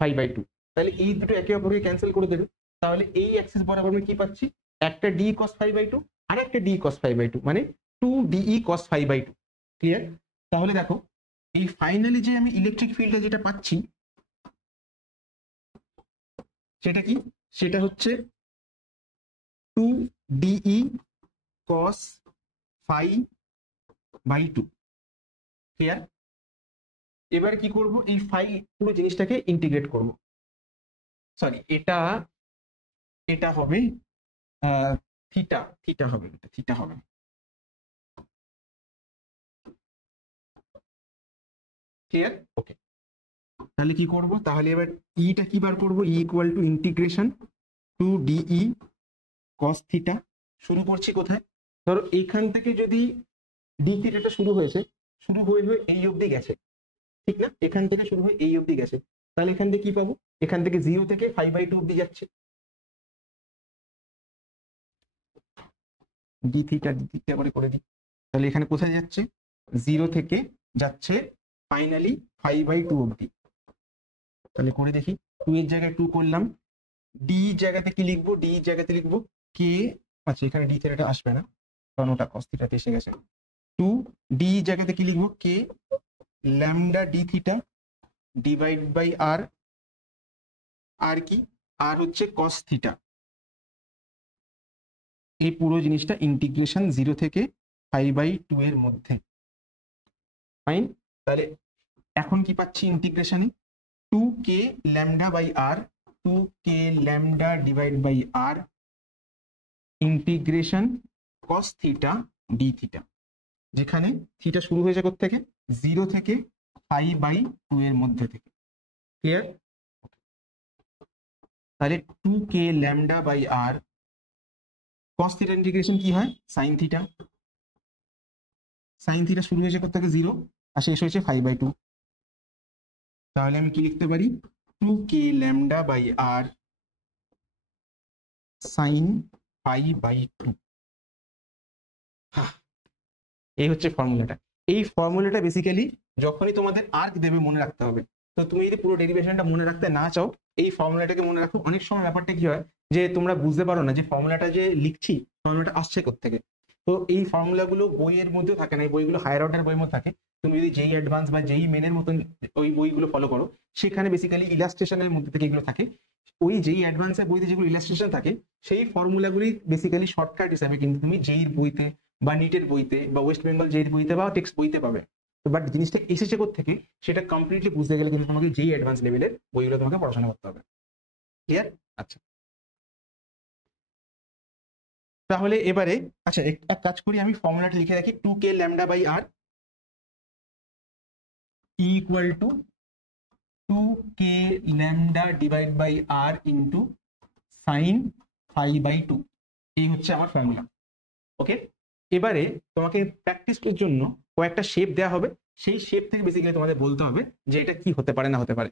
5/2, তাহলে এই দুটো একে অপরকে ক্যান্সেল করে দেবে। তাহলে এই অ্যাক্সিস বরাবর আমি কি পাচ্ছি, একটা ডি কস 5/2 আর একটা ডি কস 5/2, মানে 2 ডিই কস 5/2। ক্লিয়ার? তাহলে দেখো এই ফাইনালি যে আমি ইলেকট্রিক ফিল্ডে যেটা পাচ্ছি সেটা কি, সেটা হচ্ছে 2 ডিই cos 5/2। ক্লিয়ার? এবার কি করব, এই ফাই পুরো জিনিসটাকে ইন্টিগ্রেট করব, সরি এটা, এটা হবে থিটা, থিটা হবে, এটা থিটা হবে। ক্লিয়ার? ওকে, তাহলে কি করব, তাহলে এবার ইটা কি বার করব, E equal to integration 2 DE cos theta. শুরু করছি কোথায়, ধরো এইখান থেকে যদি ডি থিটাটা শুরু হয়েছে, শুরু হয়ে হয়ে এই অবধি গেছে, ঠিক না, এখান থেকে শুরু হয়ে এই অবধি গেছে, তাহলে এখান থেকে কি পাবো, এখান থেকে 0 থেকে 5/2 অবধি যাচ্ছে, ডি থিটা করে দিই, তাহলে এখানে কোথায় যাচ্ছে, 0 থেকে যাচ্ছে ফাইনালি 5/2 অবধি। তাহলে করে দেখি, 2 এর জায়গায় 2 করলাম, ডি জায়গাতে কি লিখবো, ডি জায়গাতে লিখবো কে, আচ্ছা এখানে ডি থিটাটা আসবে না কারণ ওটা cos থিটাতে এসে গেছে, 2 ডি জায়গাতে কি লিখবো, k lambda d theta divide by r, আর কি, আর হচ্ছে cos থিটা। এই পুরো জিনিসটা ইন্টিগ্রেশন 0 থেকে 5/2 এর মধ্যে। ফাইন। তাহলে এখন কি পাচ্ছি ইন্টিগ্রেশনে 2k lambda by R, 2k lambda divide by R integration cos theta D theta, যেখানে থিটা শুরু হয়েছে কোত্থেকে, 0 থেকে 5/2 এর মধ্যে থেকে। ক্লিয়ার? তাহলে 2k lambda by R cos theta integration কি হয়, সাইন থিটা। সাইন থিটা শুরু হয়েছে কোত্থেকে 0 আর শেষ হয়েছে 5/2। তাহলে আমি কি লিখতে পারি, 2k lambda by R sign 5/2। এই হচ্ছে ফর্মুলাটা। এই ফর্মুলাটা বেসিক্যালি যখনই তোমাদের আর্ক দেবে মনে রাখতে হবে। তো তুমি যদি পুরো ডেরিভেশনটা মনে রাখতে না চাও, এই ফর্মুলাটাকে মনে রাখো। অনেক সময় ব্যাপারটা কি হয় যে তোমরা বুঝতে পারো না যে ফর্মুলাটা যে লিখছি ফর্মুলাটা আসছে কোত্থেকে। তো এই ফর্মুলাগুলো বইয়ের মধ্যে থাকে না, এই বইগুলো হায়ার অর্ডার বইয়ের মধ্যে থাকে। তুমি যদি যেই অ্যাডভান্স বা যেই মেনের মতন ওই বইগুলো ফলো করো, সেখানে বেসিক্যালি ইলাস্ট্রেশনের মধ্যে থেকে এগুলো থাকে। ওই যেই অ্যাডভান্সের বইতে যেগুলো ইলাস্ট্রেশন থাকে, সেই ফর্মুলাগুলি বেসিক্যালি শর্টকাট হিসাবে কিন্তু তুমি যেই বইতে বা নিটের বইতে বা ওয়েস্ট বেঙ্গল যেই বইতে বা টেক্সট বইতে পাবে। তো বাট জিনিসটা এসেছে থেকে সেটা কমপ্লিটলি বুঝতে গেলে কিন্তু তোমাকে যেই অ্যাডভান্স লেভেলের বইগুলো তোমাকে পড়াশোনা করতে হবে। ক্লিয়ার? আচ্ছা, তাহলে এবারে আচ্ছা এক কাজ করি, আমি ফর্মুলাটা লিখে রাখি, 2k lambda by R equal to 2k lambda divide by R into sine 5/2। এই হচ্ছে আমার ফর্মুলা। ওকে, এবারে তোমাকে প্র্যাকটিসের জন্য কয়েকটা শেপ দেওয়া হবে, সেই শেপ থেকে বেসিক্যালি তোমাদের বলতে হবে যে এটা কি হতে পারে না হতে পারে।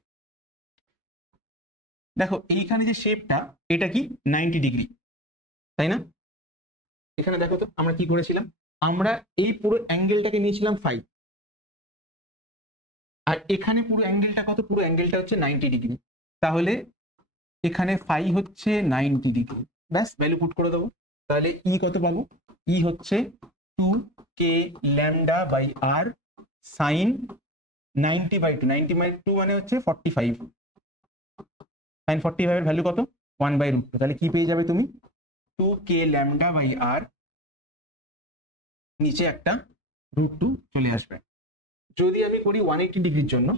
দেখো এইখানে যে শেপটা, এটা কি 90 ডিগ্রি, তাই না? এখানে দেখো তো আমরা কি করেছিলাম, আমরা এই পুরো অ্যাঙ্গেলটাকে নিয়েছিলাম 5, আর এখানে পুরো অ্যাঙ্গেলটা কত, পুরো অ্যাঙ্গেলটা হচ্ছে 90 ডিগ্রি। তাহলে এখানে 5 হচ্ছে 90 ডিগ্রি, ব্যাস ভ্যালু পুট করে দেবো। তাহলে ই কত পাবো, ই হচ্ছে 2k lambda by R sign 90/2, 90/2 মানে হচ্ছে 45, সাইন 45 এর ভ্যালু কত, 1/√2। তাহলে কি পেয়ে যাবে তুমি, 2k ল্যামডা বাই আর, নিচে একটা √2 চলে আসবে। যদি আমি করি 180 ডিগ্রির জন্য,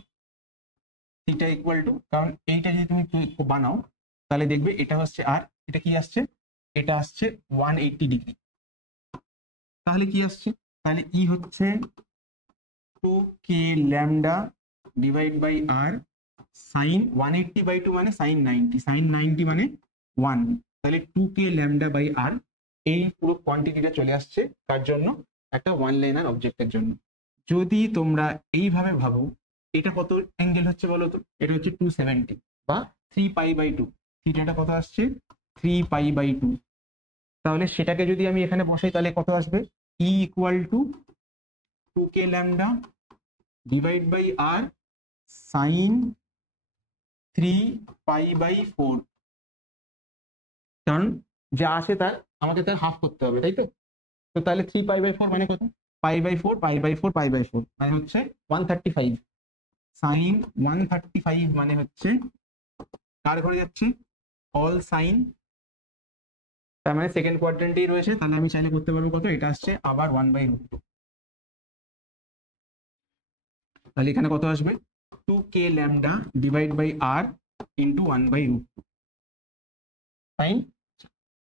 থিটা ইকুয়াল টু, কারণ এইটা যদি তুমি বানাও তাহলে দেখবে এটা হচ্ছে আর, এটা কি আসছে, এটা আসছে 180 ডিগ্রি। তাহলে কি আসছে, তাহলে ই হচ্ছে 2k lambda divide by R sine 180/2 মানে সাইন 90, সাইন 90 মানে 1। তাহলে 2k ল্যামডা বাই আর, এই পুরো কোয়ান্টিটিটা চলে আসছে তার জন্য, একটা ওয়ান লাইনার অবজেক্টের জন্য। যদি তোমরা এইভাবে ভাবো, এটা কত অ্যাঙ্গেল হচ্ছে বলো তো, এটা হচ্ছে 270 বা 3π/2, থিটাটা কত আসছে 3π/2। তাহলে সেটাকে যদি আমি এখানে বসাই তাহলে কত আসবে, E equal to 2k lambda divide by R sine 3π/4। কারণ যা আছে তার আমাকে তার হাফ করতে হবে, তাই তো? তো তাহলে 3π/4 মানে কত, π/4 π/4 π/4 মানে হচ্ছে 135। সাইন 135 মানে হচ্ছে কার ঘরে যাচ্ছে, অল সাইন, তার মানে সেকেন্ড কোয়াড্রেন্টেই রয়েছে। তাহলে আমি চাইলে করতে পারবো কত, এটা আসছে আবার 1/√2। তাহলে এখানে কত আসবে, 2k lambda divide by R into 1/√2। Fine.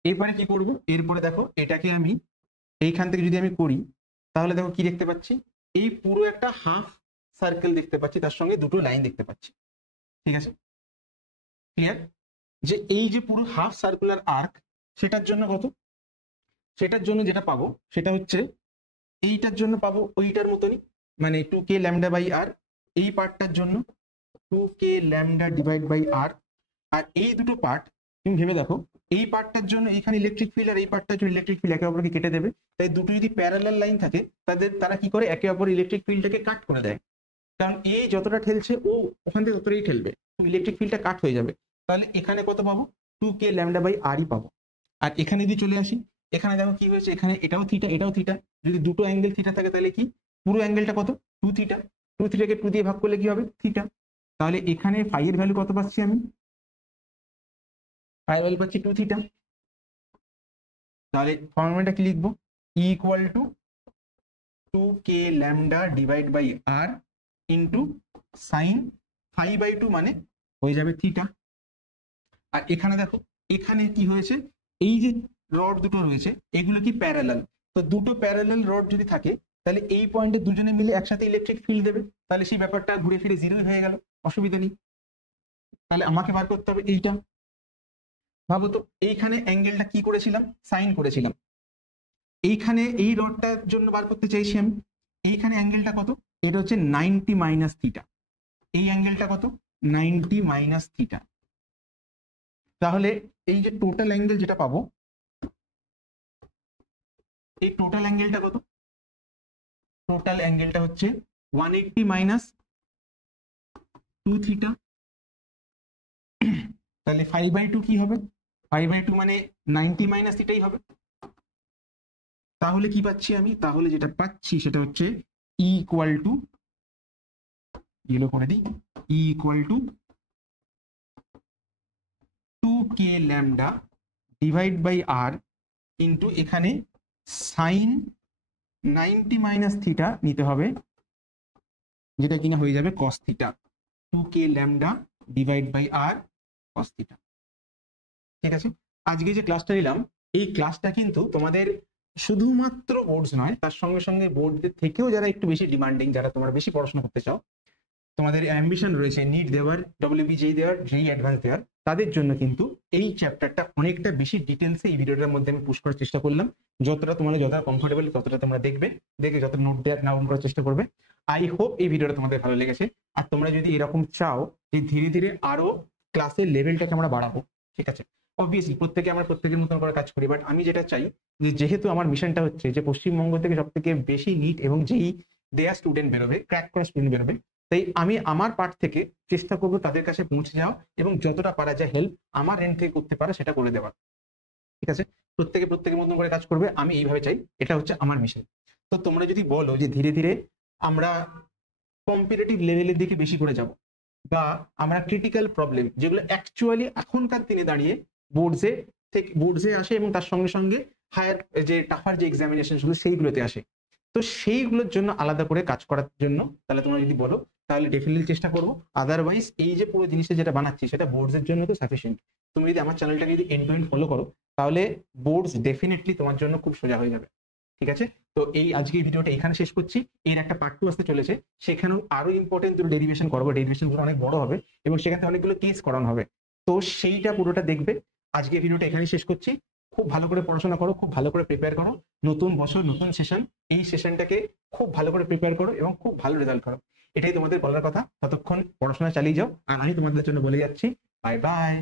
এরপরে কি করবো, এরপরে দেখো এটাকে আমি এইখান থেকে যদি আমি করি তাহলে দেখো কি দেখতে পাচ্ছি, এই পুরো একটা হাফ সার্কেল দেখতে পাচ্ছি, তার সঙ্গে দুটো লাইন দেখতে পাচ্ছি। ঠিক আছে, ক্লিয়ার? যে এই যে পুরো হাফ সার্কুলার আর্ক, সেটার জন্য কত, সেটার জন্য যেটা পাবো সেটা হচ্ছে এইটার জন্য পাবো ওইটার মতনই, মানে 2k ল্যামডা বাই আর, এই পার্টটার জন্য 2k lambda divide by r. আর এই দুটো পার্ট তুমি ভেবে দেখো, এই পার্টটার জন্য এখানে ইলেকট্রিক ফিল্ড আর এই পার্টটার জন্য ইলেকট্রিক ফিল্ড একে অপরকে কেটে দেবে। তাই দুটো যদি প্যারালাল লাইন থাকে তারা কি করে, একে অপর ইলেকট্রিক ফিল্ডটাকে কাট করে দেয়। কারণ এই যতটা ঠেলছে ও ওখান থেকে ততটাই ঠেলবে, ইলেকট্রিক ফিল্ডটা কাট হয়ে যাবে। তাহলে এখানে কত পাবো, 2k ল্যামডা বাই আরই পাবো। আর এখানে যদি চলে আসি, এখানে দেখো কি হয়েছে, এখানে এটাও থিটা এটাও থিটা, যদি দুটো অ্যাঙ্গেল থিটা থাকে তাহলে কি পুরো অ্যাঙ্গেলটা কত, 2 থিটা, 2 থিটাকে 2 দিয়ে ভাগ করলে কি হবে, থিটা। তাহলে এখানে ফাই এর ভ্যালু কত পাচ্ছি আমি, ফাই এর ভ্যালু পাচ্ছি 2 থিটা। তাহলে ফর্মুলাটা কি লিখবো, E equal to 2k lambda divide by r into sine 5/2 মানে হয়ে যাবে থিটা। আর এখানে দেখো এখানে কি হয়েছে, এই যে রড দুটো রয়েছে এগুলো কি প্যারালাল, তো দুটো প্যারালাল রড যদি থাকে তাহলে এই পয়েন্টে দুজনে মিলে একসাথে ইলেকট্রিক ফিল্ড দেবে, তাহলে সেই ব্যাপারটা ঘুরে ফিরে জিরোই হয়ে গেল, অসুবিধা নেই। তাহলে আমাকে বার করতে হবে এইটা। ভাবো তো এইখানে অ্যাঙ্গেলটা কি করেছিলাম, সাইন করেছিলাম, এইখানে এই রডটার জন্য বার করতে চাইছি আমি, এইখানে অ্যাঙ্গেলটা কত, এটা হচ্ছে 90 মাইনাস থিটা, এই অ্যাঙ্গেলটা কত 90 মাইনাস থিটা। তাহলে এই যে টোটাল অ্যাঙ্গেল যেটা পাবো, এই টোটাল অ্যাঙ্গেলটা কত, টোটাল অ্যাঙ্গেলটা হচ্ছে 180 মাইনাস 2 থিটা। তাহলে 5/2 কি হবে, 5/2 মানে 90 মাইনাস থিটাই হবে। তাহলে কি পাচ্ছি আমি, তাহলে যেটা পাচ্ছি সেটা হচ্ছে E ইকুয়াল টু, ইয়েলো করে দিই, E equal to 2k lambda divide by r into এখানে সাইন 90 মাইনাস থিটা নিতে হবে, যেটা কিনা হয়ে যাবে cos theta, 2k lambda divide by r cos theta. ঠিক আছে, আজকে যে ক্লাসটা নিলাম এই ক্লাসটা কিন্তু তোমাদের শুধুমাত্র বোর্ডস নয়, তার সঙ্গে সঙ্গে বোর্ডদের থেকেও যারা একটু বেশি ডিমান্ডিং, যারা তোমরা বেশি পড়াশোনা করতে চাও, তোমাদের অ্যাম্বিশন রয়েছে নিট দেওয়ার, ডব্লিউবিজেই দেওয়ার, জেই অ্যাডভান্স দেওয়ার, তাদের জন্য কিন্তু এই চ্যাপ্টারটা অনেকটা বেশি ডিটেলসে এই ভিডিওটার মধ্যে আমি পুশ করার চেষ্টা করলাম। যতটা তোমরা যতটা কমফোর্টেবল ততটা তোমরা দেখবে, দেখে যত নোট দেওয়ার নাম করার চেষ্টা করবে। আই হোপ এই ভিডিওটা তোমাদের ভালো লেগেছে। আর তোমরা যদি এরকম চাও যে ধীরে ধীরে আরো ক্লাসের লেভেলটাকে আমরা বাড়াবো, ঠিক আছে, অবভিয়াসলি প্রত্যেকে আমরা প্রত্যেকের মতন করে কাজ করি, বাট আমি যেটা চাই যে যেহেতু আমার মিশনটা হচ্ছে যে পশ্চিমবঙ্গ থেকে সব থেকে বেশি নিট এবং যেই দেয়া স্টুডেন্ট বেরোবে, ক্র্যাক করা স্টুডেন্ট বেরোবে, তাই আমি আমার পার্ট থেকে চেষ্টা করবো তাদের কাছে পৌঁছে যাওয়া এবং যতটা পারা যায় হেল্প আমার এন্ড থেকে করতে পারে সেটা করে দেওয়া। ঠিক আছে, প্রত্যেকে প্রত্যেকের মতন করে কাজ করবে, আমি এইভাবে চাই, এটা হচ্ছে আমার মিশন। তো তোমরা যদি বলো যে ধীরে ধীরে আমরা কম্পিটিটিভ লেভেলের দিকে বেশি করে যাব, বা আমরা ক্রিটিক্যাল প্রবলেম যেগুলো অ্যাকচুয়ালি এখনকার দিনে দাঁড়িয়ে বোর্ডসে আসে এবং তার সঙ্গে সঙ্গে হায়ার যে টাফার যে এক্সামিনেশন গুলো সেইগুলোতে আসে, তো সেইগুলোর জন্য আলাদা করে কাজ করার জন্য তাহলে তোমরা যদি বলো তাহলে ডেফিনেটলি চেষ্টা করবো। আদারওয়াইজ এই যে পুরো জিনিসটা যেটা বানাচ্ছি সেটা বোর্ডস এর জন্য তো সাফিসিয়েন্ট। তুমি যদি আমার চ্যানেলটাকে যদি এন্ড টু এন্ড ফলো করো তাহলে বোর্ডস ডেফিনেটলি তোমার জন্য খুব সোজা হয়ে যাবে। ঠিক আছে, তো এই আজকে এই ভিডিওটা এখানে শেষ করছি। এর একটা পার্ট 2 আসতে চলেছে, সেখানেও আরো ইম্পর্টেন্ট দুটো ডেরিভেশন করবো, ডেরিভেশন গুলো অনেক বড় হবে এবং সেখান থেকে অনেকগুলো কেস করানো হবে, তো সেইটা পুরোটা দেখবে। আজকে ভিডিওটা এখানেই শেষ করছি। খুব ভালো করে পড়াশোনা করো, খুব ভালো করে প্রিপেয়ার করো, নতুন বছর নতুন সেশন, এই সেশনটাকে খুব ভালো করে প্রিপেয়ার করো এবং খুব ভালো রেজাল্ট করো, এটাই তোমাদের বলার কথা। ততক্ষণ পড়াশোনা চালিয়ে যাও, আর আমি তোমাদের জন্য বলে যাচ্ছি বাই বাই।